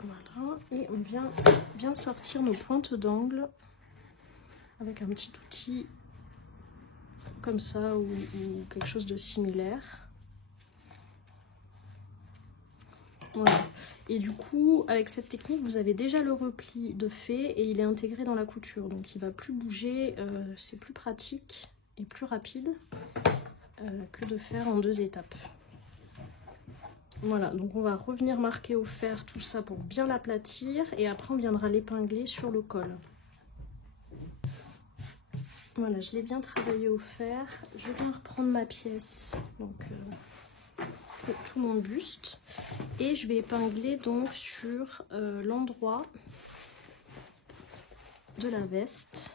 Voilà, et on vient bien sortir nos pointes d'angle avec un petit outil comme ça ou quelque chose de similaire. Voilà. Et du coup, avec cette technique, vous avez déjà le repli de fait et il est intégré dans la couture. Donc il ne va plus bouger, c'est plus pratique et plus rapide que de faire en 2 étapes. Voilà, donc on va revenir marquer au fer tout ça pour bien l'aplatir et après on viendra l'épingler sur le col. Voilà, je l'ai bien travaillé au fer. Je viens reprendre ma pièce, donc tout mon buste, et je vais épingler donc sur l'endroit de la veste.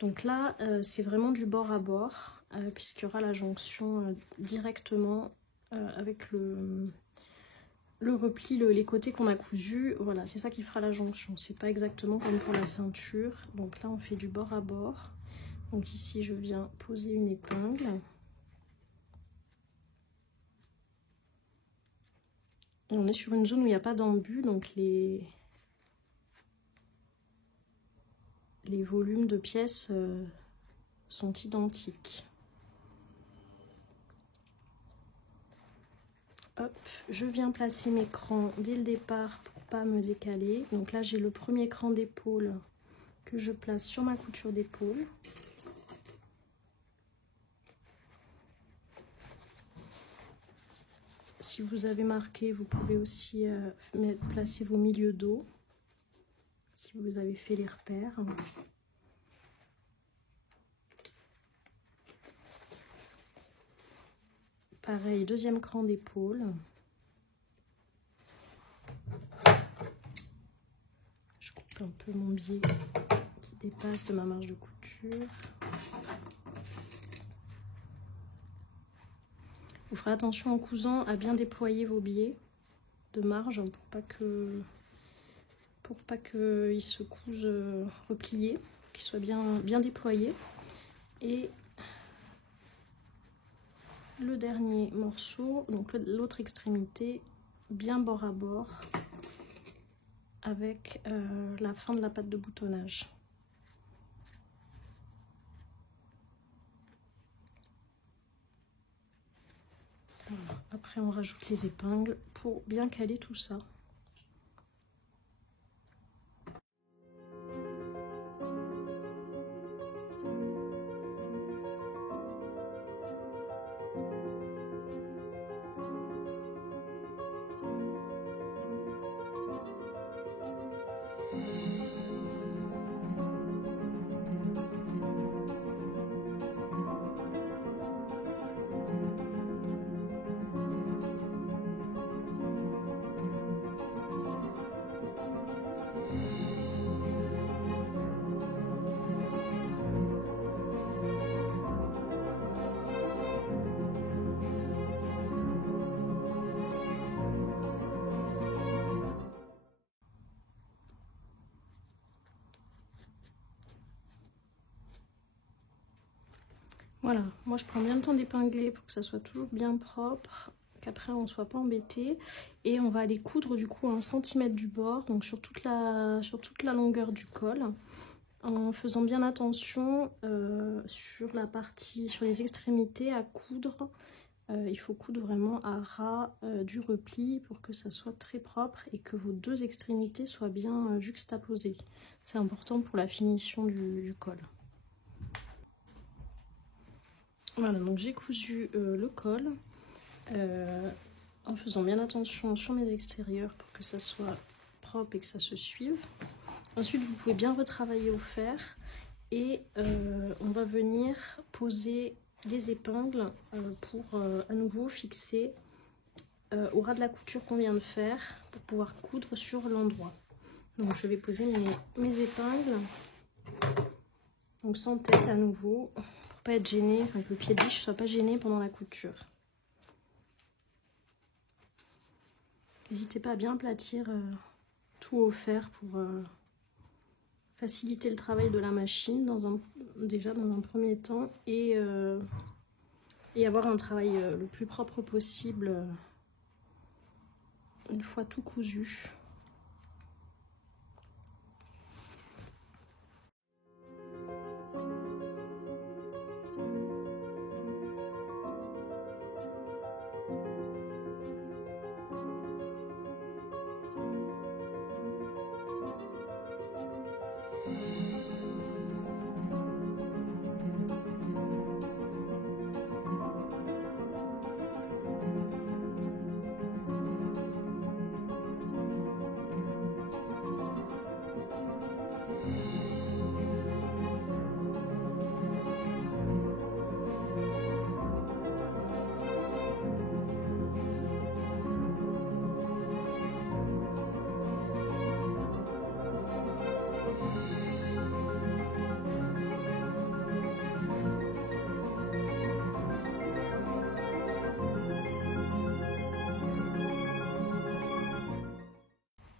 Donc là, c'est vraiment du bord à bord, puisqu'il y aura la jonction directement avec le repli, les côtés qu'on a cousus. Voilà, c'est ça qui fera la jonction. C'est pas exactement comme pour la ceinture. Donc là, on fait du bord à bord. Donc ici, je viens poser une épingle. Et on est sur une zone où il n'y a pas d'embut, donc les volumes de pièces sont identiques. Hop, je viens placer mes crans dès le départ pour pas me décaler. Donc là, j'ai le premier cran d'épaule que je place sur ma couture d'épaule. Si vous avez marqué, vous pouvez aussi placer vos milieux dos, si vous avez fait les repères. Pareil, deuxième cran d'épaule. Je coupe un peu mon biais qui dépasse de ma marge de couture. Vous ferez attention en cousant à bien déployer vos biais de marge pour pas qu'ils se cousent repliés, qu'ils soient bien déployés. Et le dernier morceau, donc l'autre extrémité, bien bord à bord avec la fin de la patte de boutonnage. Voilà. Après on rajoute les épingles pour bien caler tout ça. Voilà, moi je prends bien le temps d'épingler pour que ça soit toujours bien propre, qu'après on ne soit pas embêté. Et on va aller coudre du coup à 1 cm du bord, donc sur toute la longueur du col, en faisant bien attention sur les extrémités à coudre. Il faut coudre vraiment à ras du repli pour que ça soit très propre et que vos deux extrémités soient bien juxtaposées. C'est important pour la finition du col. Voilà, donc j'ai cousu le col en faisant bien attention sur mes extérieurs pour que ça soit propre et que ça se suive. Ensuite, vous pouvez bien retravailler au fer et on va venir poser les épingles pour à nouveau fixer au ras de la couture qu'on vient de faire pour pouvoir coudre sur l'endroit. Donc je vais poser mes épingles, donc sans tête à nouveau. Pas être gêné, que le pied de biche soit pas gêné pendant la couture. N'hésitez pas à bien aplatir tout au fer pour faciliter le travail de la machine déjà dans un premier temps et avoir un travail le plus propre possible une fois tout cousu.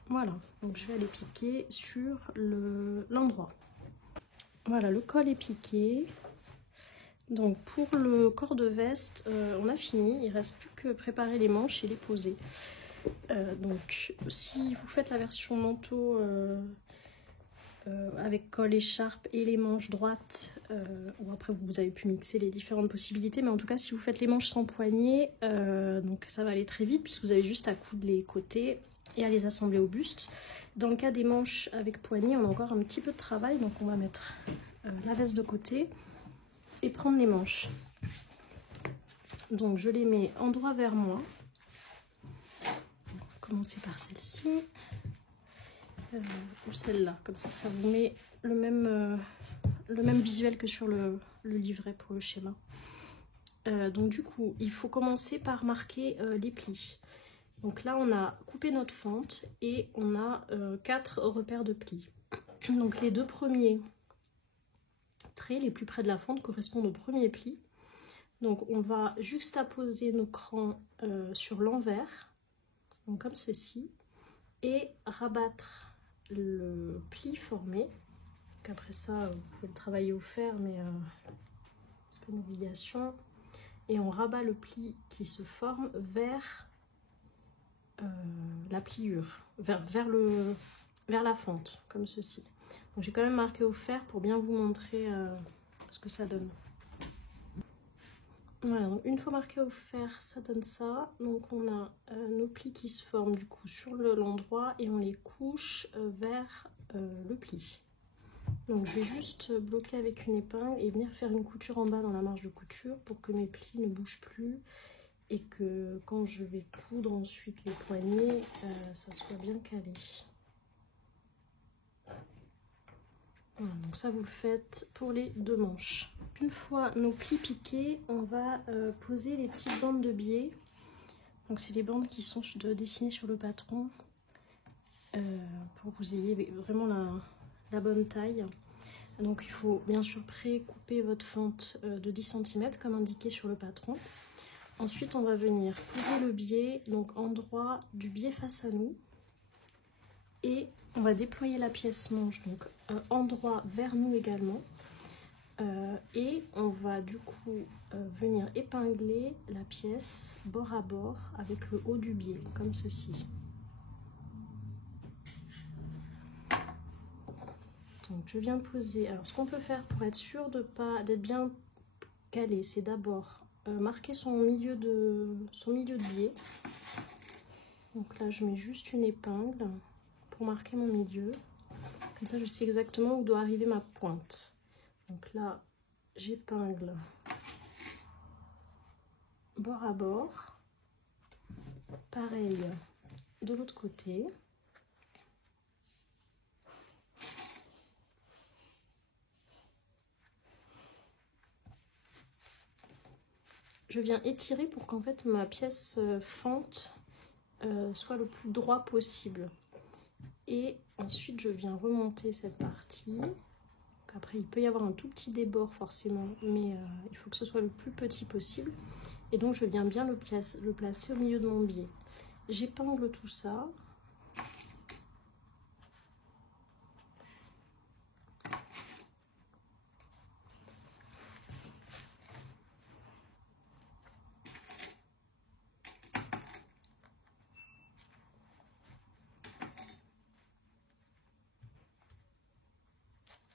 Voilà, donc je vais aller piquer sur l'endroit. Voilà, le col est piqué. Donc pour le corps de veste, on a fini. Il ne reste plus que préparer les manches et les poser. Donc si vous faites la version manteau avec col écharpe et les manches droites, ou après vous avez pu mixer les différentes possibilités, mais en tout cas si vous faites les manches sans poignée, donc ça va aller très vite puisque vous avez juste à coudre les côtés et à les assembler au buste. Dans le cas des manches avec poignée, on a encore un petit peu de travail, donc on va mettre la veste de côté et prendre les manches. Donc je les mets endroit vers moi. On va commencer par celle-ci ou celle-là, comme ça vous met le même visuel que sur le livret pour le schéma. Donc du coup, il faut commencer par marquer les plis. Donc là, on a coupé notre fente et on a 4 repères de plis. Donc les 2 premiers traits les plus près de la fente correspondent au premier pli. Donc on va juxtaposer nos crans sur l'envers, donc comme ceci, et rabattre le pli formé. Donc après ça, vous pouvez le travailler au fer, mais c'est pas une obligation. Et on rabat le pli qui se forme vers la pliure, vers la fente, comme ceci. Donc j'ai quand même marqué au fer pour bien vous montrer ce que ça donne. Voilà, donc une fois marqué au fer, ça donne ça. Donc on a nos plis qui se forment du coup sur l'endroit et on les couche vers le pli. Donc je vais juste bloquer avec une épingle et venir faire une couture en bas dans la marge de couture pour que mes plis ne bougent plus et que quand je vais coudre ensuite les poignets, ça soit bien calé. Voilà, donc ça vous le faites pour les 2 manches. Une fois nos plis piqués, on va poser les petites bandes de biais. Donc c'est les bandes qui sont dessinées sur le patron pour que vous ayez vraiment la bonne taille. Donc il faut bien sûr pré-couper votre fente de 10 cm comme indiqué sur le patron. Ensuite on va venir poser le biais, donc endroit du biais face à nous. Et on va déployer la pièce manche, donc endroit vers nous également. Et on va du coup venir épingler la pièce bord à bord avec le haut du biais, comme ceci. Donc je viens de poser. Alors ce qu'on peut faire pour être sûr d'être bien calé, c'est d'abord marquer son milieu de biais. Donc là je mets juste une épingle pour marquer mon milieu. Comme ça je sais exactement où doit arriver ma pointe. Donc là j'épingle bord à bord. Pareil de l'autre côté. Je viens étirer pour qu'en fait ma pièce fente soit le plus droit possible. Et ensuite je viens remonter cette partie. Après il peut y avoir un tout petit débord forcément, mais il faut que ce soit le plus petit possible. Et donc je viens bien le placer au milieu de mon biais. J'épingle tout ça.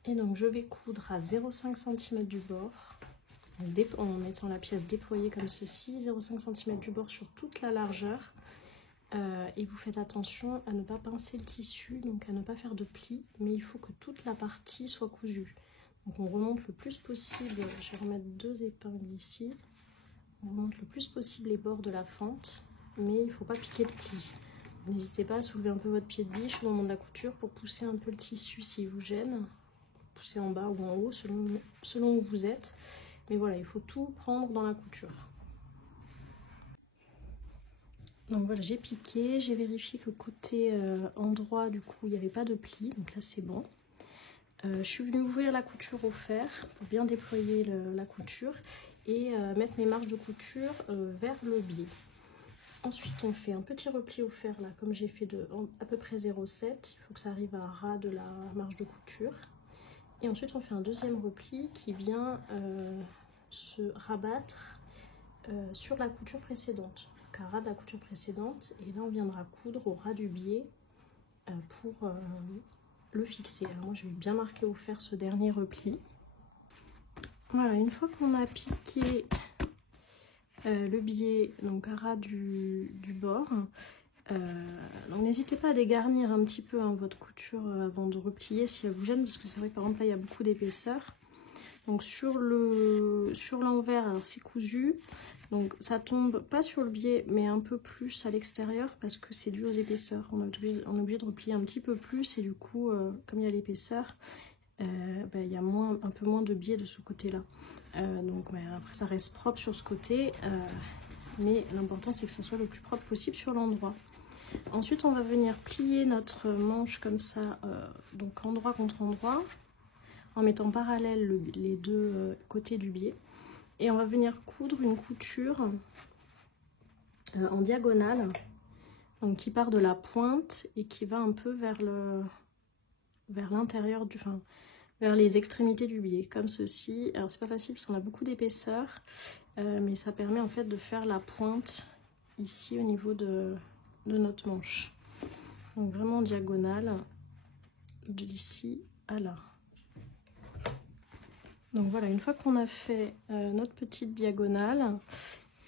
Et donc je vais coudre à 0,5 cm du bord, en mettant la pièce déployée comme ceci, 0,5 cm du bord sur toute la largeur. Et vous faites attention à ne pas pincer le tissu, donc à ne pas faire de plis, mais il faut que toute la partie soit cousue. Donc on remonte le plus possible, je vais remettre 2 épingles ici, on remonte le plus possible les bords de la fente, mais il ne faut pas piquer de plis. N'hésitez pas à soulever un peu votre pied de biche au moment de la couture pour pousser un peu le tissu s'il vous gêne. Pousser en bas ou en haut selon où vous êtes. Mais voilà, il faut tout prendre dans la couture. Donc voilà, j'ai piqué, j'ai vérifié que côté endroit, du coup, il n'y avait pas de plis. Donc là, c'est bon. Je suis venue ouvrir la couture au fer pour bien déployer la couture et mettre mes marges de couture vers le biais. Ensuite, on fait un petit repli au fer, là, comme j'ai fait à peu près 0,7. Il faut que ça arrive à ras de la marge de couture. Et ensuite on fait un deuxième repli qui vient se rabattre sur la couture précédente. Donc à ras de la couture précédente, et là on viendra coudre au ras du biais pour le fixer. Alors moi je vais bien marquer au fer ce dernier repli. Voilà, une fois qu'on a piqué le biais donc à ras du bord, donc n'hésitez pas à dégarnir un petit peu votre couture avant de replier si elle vous gêne, parce que c'est vrai que par exemple là il y a beaucoup d'épaisseur. Donc sur l'envers, alors c'est cousu, donc ça tombe pas sur le biais mais un peu plus à l'extérieur parce que c'est dû aux épaisseurs. On est obligé de replier un petit peu plus et du coup comme il y a l'épaisseur, il y a un peu moins de biais de ce côté là. Donc ouais, après ça reste propre sur ce côté, mais l'important c'est que ça soit le plus propre possible sur l'endroit. Ensuite on va venir plier notre manche comme ça, donc endroit contre endroit, en mettant parallèle les deux côtés du biais. Et on va venir coudre une couture en diagonale, donc qui part de la pointe et qui va un peu vers l'intérieur du... Enfin, vers les extrémités du biais, comme ceci. Alors c'est pas facile parce qu'on a beaucoup d'épaisseur, mais ça permet en fait de faire la pointe ici au niveau de notre manche. Donc vraiment en diagonale, d'ici à là. Donc voilà, une fois qu'on a fait notre petite diagonale,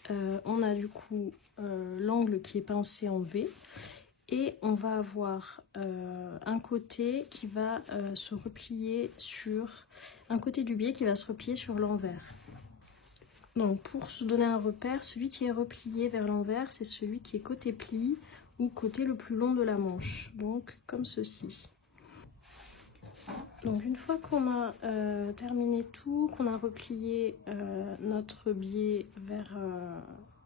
on a du coup l'angle qui est pincé en V. Et on va avoir un côté qui va se replier sur... Un côté du biais qui va se replier sur l'envers. Donc pour se donner un repère, celui qui est replié vers l'envers, c'est celui qui est côté pli ou côté le plus long de la manche. Donc comme ceci. Donc une fois qu'on a terminé tout, qu'on a replié notre biais vers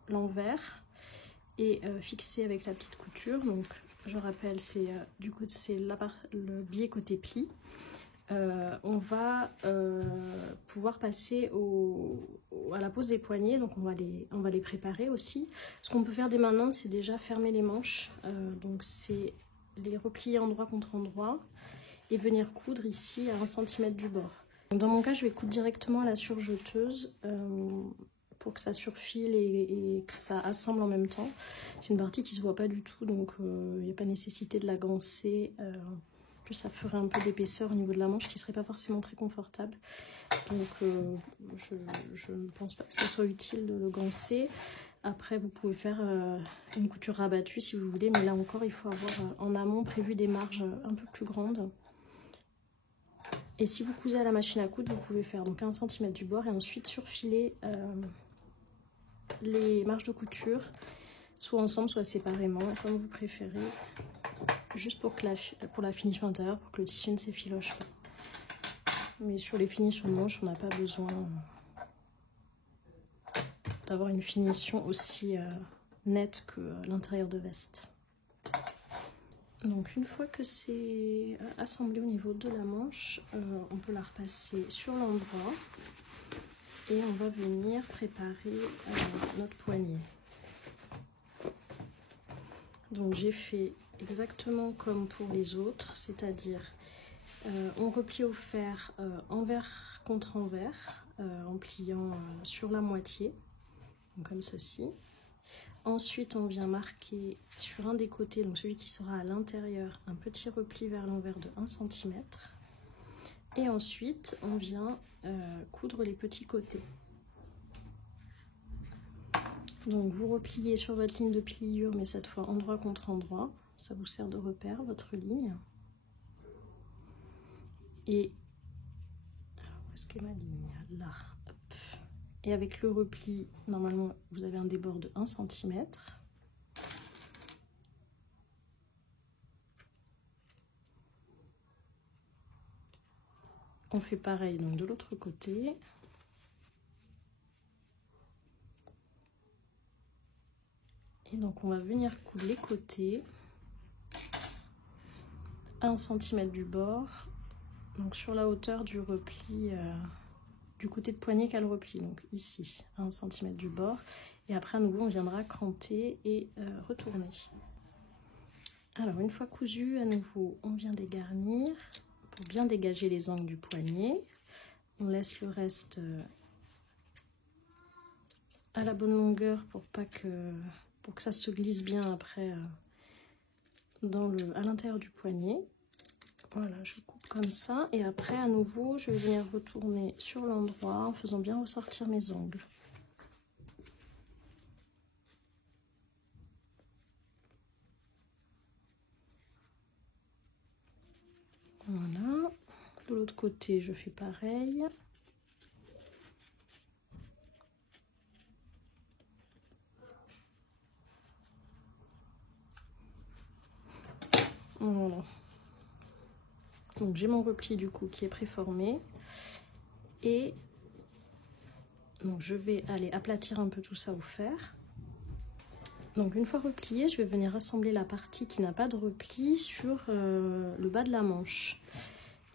l'envers, et fixé avec la petite couture, donc je rappelle c'est du coup c'est le biais côté pli. On va pouvoir passer à la pose des poignets, donc on va les préparer aussi. Ce qu'on peut faire dès maintenant, c'est déjà fermer les manches, donc c'est les replier endroit contre endroit et venir coudre ici à 1 cm du bord. Donc dans mon cas, je vais coudre directement à la surjeteuse pour que ça surfile et que ça assemble en même temps. C'est une partie qui ne se voit pas du tout, donc il n'y a pas nécessité de la ganser. En plus, ça ferait un peu d'épaisseur au niveau de la manche qui ne serait pas forcément très confortable. Donc je ne pense pas que ça soit utile de le ganser. Après, vous pouvez faire une couture rabattue si vous voulez, mais là encore, il faut avoir en amont prévu des marges un peu plus grandes. Et si vous cousez à la machine à coudre, vous pouvez faire donc 1 cm du bord et ensuite surfiler les marges de couture, soit ensemble, soit séparément, comme vous préférez, juste pour la finition intérieure, pour que le tissu ne s'effiloche pas. Mais sur les finitions de manche, on n'a pas besoin d'avoir une finition aussi nette que l'intérieur de veste. Donc une fois que c'est assemblé au niveau de la manche, on peut la repasser sur l'endroit. Et on va venir préparer notre poignet. Donc j'ai fait exactement comme pour les autres, c'est-à-dire on replie au fer envers contre envers, en pliant sur la moitié, donc comme ceci. Ensuite on vient marquer sur un des côtés, donc celui qui sera à l'intérieur, un petit repli vers l'envers de 1 cm. Et ensuite on vient coudre les petits côtés. Donc vous repliez sur votre ligne de pliure, mais cette fois endroit contre endroit. Ça vous sert de repère, votre ligne. Et alors, où est-ce qu'est ma ligne? Là. Hop. Et avec le repli, normalement, vous avez un débord de 1 cm. On fait pareil donc de l'autre côté. Et donc on va venir coudre les côtés, 1 cm du bord, donc sur la hauteur du repli, du côté de poignet qu'a le repli, donc ici, 1 cm du bord. Et après à nouveau on viendra cranter et retourner. Alors une fois cousu, à nouveau on vient dégarnir pour bien dégager les angles du poignet. On laisse le reste à la bonne longueur pour que ça se glisse bien après à l'intérieur du poignet. Voilà, je coupe comme ça et après à nouveau je vais venir retourner sur l'endroit en faisant bien ressortir mes angles. Voilà, de l'autre côté je fais pareil. Voilà. Donc j'ai mon repli du coup qui est préformé et Donc je vais aller aplatir un peu tout ça au fer. Donc une fois replié, je vais venir assembler la partie qui n'a pas de repli sur le bas de la manche.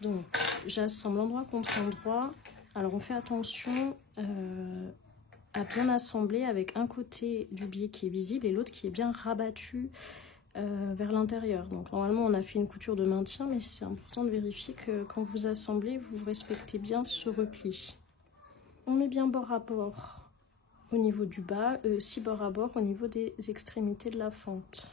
Donc j'assemble endroit contre endroit. Alors on fait attention à bien assembler avec un côté du biais qui est visible et l'autre qui est bien rabattu vers l'intérieur. Donc normalement on a fait une couture de maintien, mais c'est important de vérifier que quand vous assemblez, vous respectez bien ce repli. On met bien bord à bord au niveau du bas, aussi bord à bord au niveau des extrémités de la fente.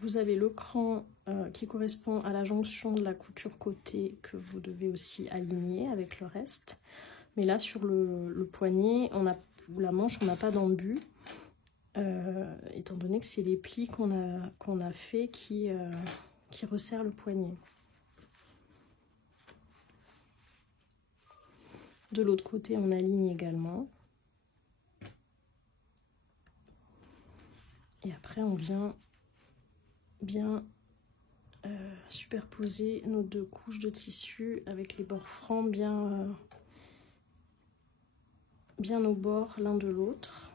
Vous avez le cran qui correspond à la jonction de la couture côté que vous devez aussi aligner avec le reste. Mais là sur le poignet, ou la manche, on n'a pas d'embut. Étant donné que c'est les plis qu'on a fait qui resserrent le poignet. De l'autre côté, on aligne également. Et après, on vient bien superposer nos deux couches de tissu avec les bords francs bien au bord l'un de l'autre.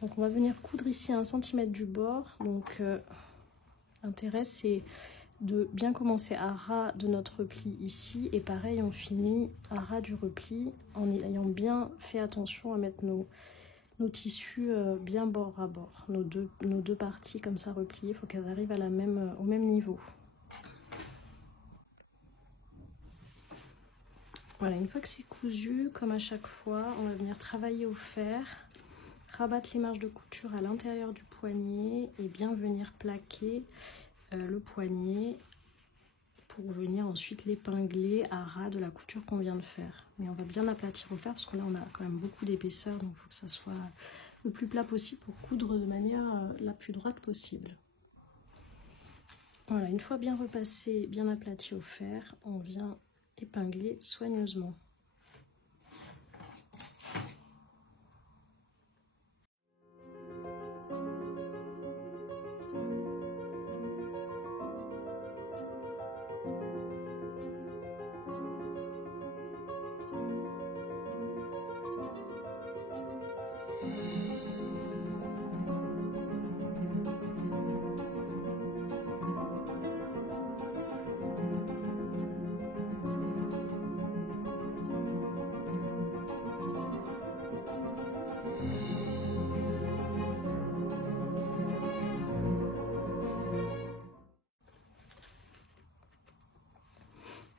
Donc on va venir coudre ici à 1 cm du bord. Donc l'intérêt c'est de bien commencer à ras de notre repli ici. Et pareil, on finit à ras du repli en ayant bien fait attention à mettre nos tissus bien bord à bord. Nos deux parties comme ça repliées, il faut qu'elles arrivent à au même niveau. Voilà, une fois que c'est cousu, comme à chaque fois, on va venir travailler au fer. Rabattre les marges de couture à l'intérieur du poignet et bien venir plaquer le poignet pour venir ensuite l'épingler à ras de la couture qu'on vient de faire. Mais on va bien aplatir au fer parce que là on a quand même beaucoup d'épaisseur, donc il faut que ça soit le plus plat possible pour coudre de manière la plus droite possible. Voilà, une fois bien repassé, bien aplati au fer, on vient épingler soigneusement.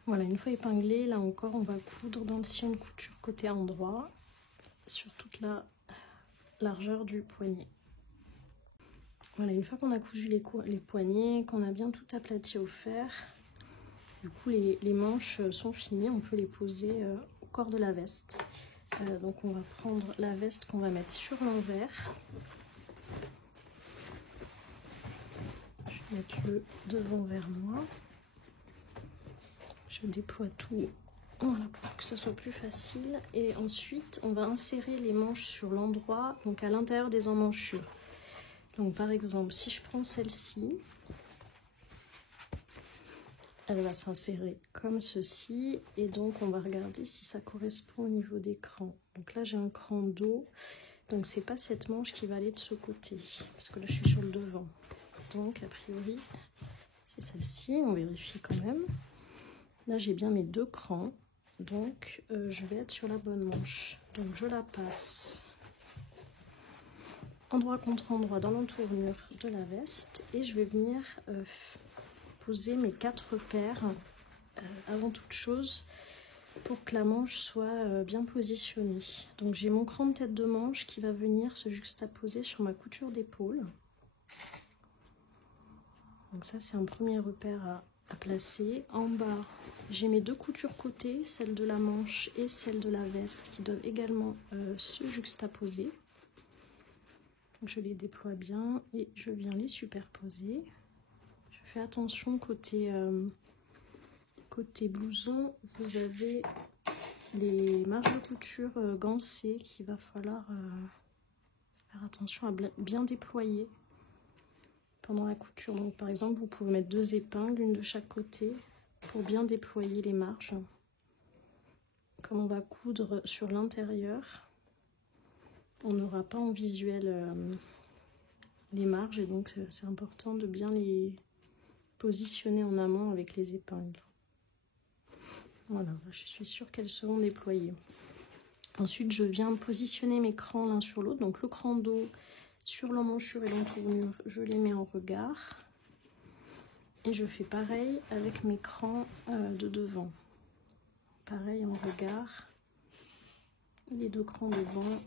Voilà, une fois épinglé, là encore, on va coudre dans le sillon de couture côté endroit sur toute la largeur du poignet. Voilà, une fois qu'on a cousu les poignets, qu'on a bien tout aplati au fer, du coup les manches sont finies, on peut les poser au corps de la veste. Donc on va prendre la veste qu'on va mettre sur l'envers. Je vais mettre le devant vers moi. Je déploie tout, voilà, pour que ça soit plus facile. Et ensuite, on va insérer les manches sur l'endroit, donc à l'intérieur des emmanchures. Donc par exemple, si je prends celle-ci, elle va s'insérer comme ceci. Et donc, on va regarder si ça correspond au niveau des crans. Donc là, j'ai un cran dos. Donc, c'est pas cette manche qui va aller de ce côté, parce que là, je suis sur le devant. Donc, a priori, c'est celle-ci. On vérifie quand même. Là, j'ai bien mes deux crans, donc je vais être sur la bonne manche. Donc, je la passe endroit contre endroit dans l'entournure de la veste et je vais venir poser mes 4 paires avant toute chose pour que la manche soit bien positionnée. Donc, j'ai mon cran de tête de manche qui va venir se juxtaposer sur ma couture d'épaule. Donc, ça, c'est un premier repère à placer. En bas, j'ai mes 2 coutures côté, celle de la manche et celle de la veste qui doivent également se juxtaposer. Donc je les déploie bien et je viens les superposer. Je fais attention côté Côté blouson, vous avez les marges de couture gancées qu'il va falloir faire attention à bien déployer pendant la couture. Donc par exemple, vous pouvez mettre 2 épingles, une de chaque côté, pour bien déployer les marges. Comme on va coudre sur l'intérieur, on n'aura pas en visuel les marges, et donc c'est important de bien les positionner en amont avec les épingles. Voilà, je suis sûre qu'elles seront déployées. Ensuite, je viens positionner mes crans l'un sur l'autre. Donc le cran d'eau sur l'emmanchure et l'entournure, je les mets en regard. Et je fais pareil avec mes crans de devant. Pareil en regard. Les 2 crans devant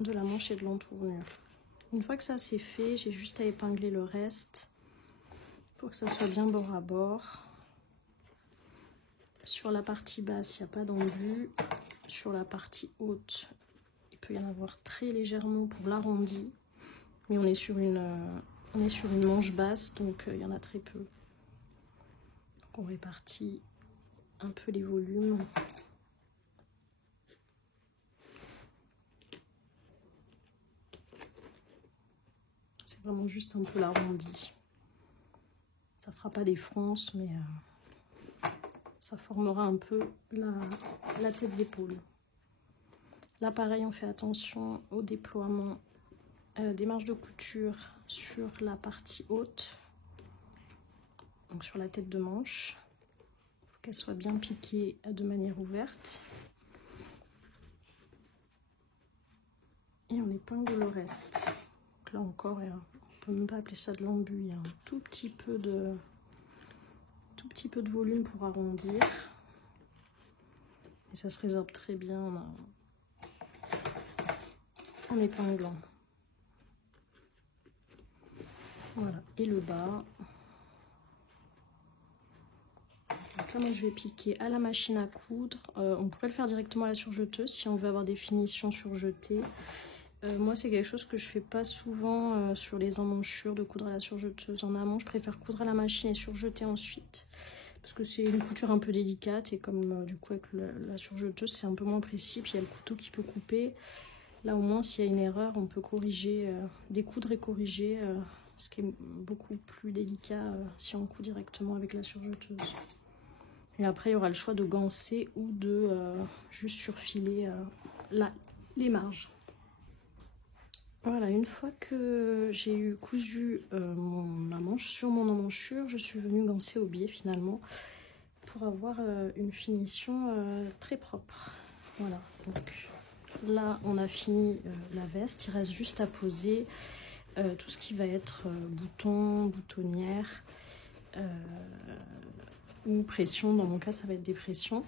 de la manche et de l'entournure. Une fois que ça c'est fait, j'ai juste à épingler le reste pour que ça soit bien bord à bord. Sur la partie basse, il n'y a pas d'embu. Sur la partie haute, il peut y en avoir très légèrement pour l'arrondi. Mais on est sur une manche basse, donc il y en a très peu. Donc on répartit un peu les volumes. C'est vraiment juste un peu l'arrondi. Ça ne fera pas des fronces, mais ça formera un peu la tête d'épaule. Là, pareil, on fait attention au déploiement des marges de couture sur la partie haute, donc sur la tête de manche. Il faut qu'elle soit bien piquée de manière ouverte. Et on épingle le reste. Donc là encore, on peut même pas appeler ça de l'embu, il y a un tout petit peu de volume pour arrondir. Et ça se résorbe très bien en épinglant. Voilà, et le bas. Donc là, moi, je vais piquer à la machine à coudre. On pourrait le faire directement à la surjeteuse si on veut avoir des finitions surjetées. Moi, c'est quelque chose que je fais pas souvent sur les emmanchures, de coudre à la surjeteuse. En amont, je préfère coudre à la machine et surjeter ensuite. Parce que c'est une couture un peu délicate et comme du coup avec la surjeteuse, c'est un peu moins précis. Puis il y a le couteau qui peut couper. Là, au moins, s'il y a une erreur, on peut corriger, découdre et corriger. Ce qui est beaucoup plus délicat si on coud directement avec la surjeteuse. Et après, il y aura le choix de gancer ou de juste surfiler les marges. Voilà, une fois que j'ai eu cousu ma manche sur mon emmanchure, je suis venue gancer au biais finalement pour avoir une finition très propre. Voilà, donc là on a fini la veste, il reste juste à poser tout ce qui va être boutons, boutonnière ou pression. Dans mon cas, ça va être des pressions.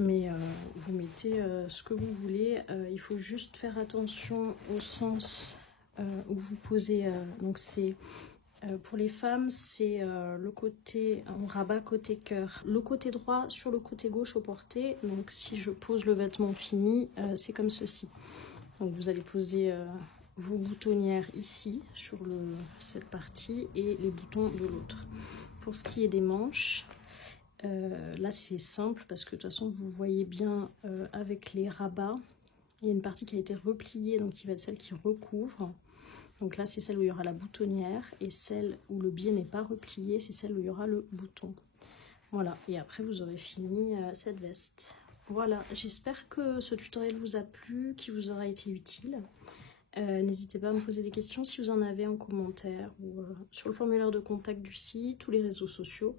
Mais vous mettez ce que vous voulez. Il faut juste faire attention au sens où vous posez. Donc c'est pour les femmes, c'est le côté, on rabat côté cœur. Le côté droit sur le côté gauche au porté. Donc si je pose le vêtement fini, c'est comme ceci. Donc vous allez poser vos boutonnières ici sur cette partie et les boutons de l'autre. Pour ce qui est des manches, là c'est simple parce que de toute façon vous voyez bien avec les rabats, il y a une partie qui a été repliée, donc qui va être celle qui recouvre. Donc là c'est celle où il y aura la boutonnière, et celle où le biais n'est pas replié, c'est celle où il y aura le bouton. Voilà, et après vous aurez fini cette veste. Voilà, j'espère que ce tutoriel vous a plu, qu'il vous aura été utile. N'hésitez pas à me poser des questions si vous en avez en commentaire ou sur le formulaire de contact du site ou les réseaux sociaux.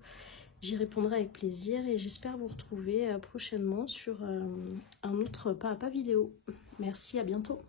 J'y répondrai avec plaisir et j'espère vous retrouver prochainement sur un autre pas à pas vidéo. Merci, à bientôt.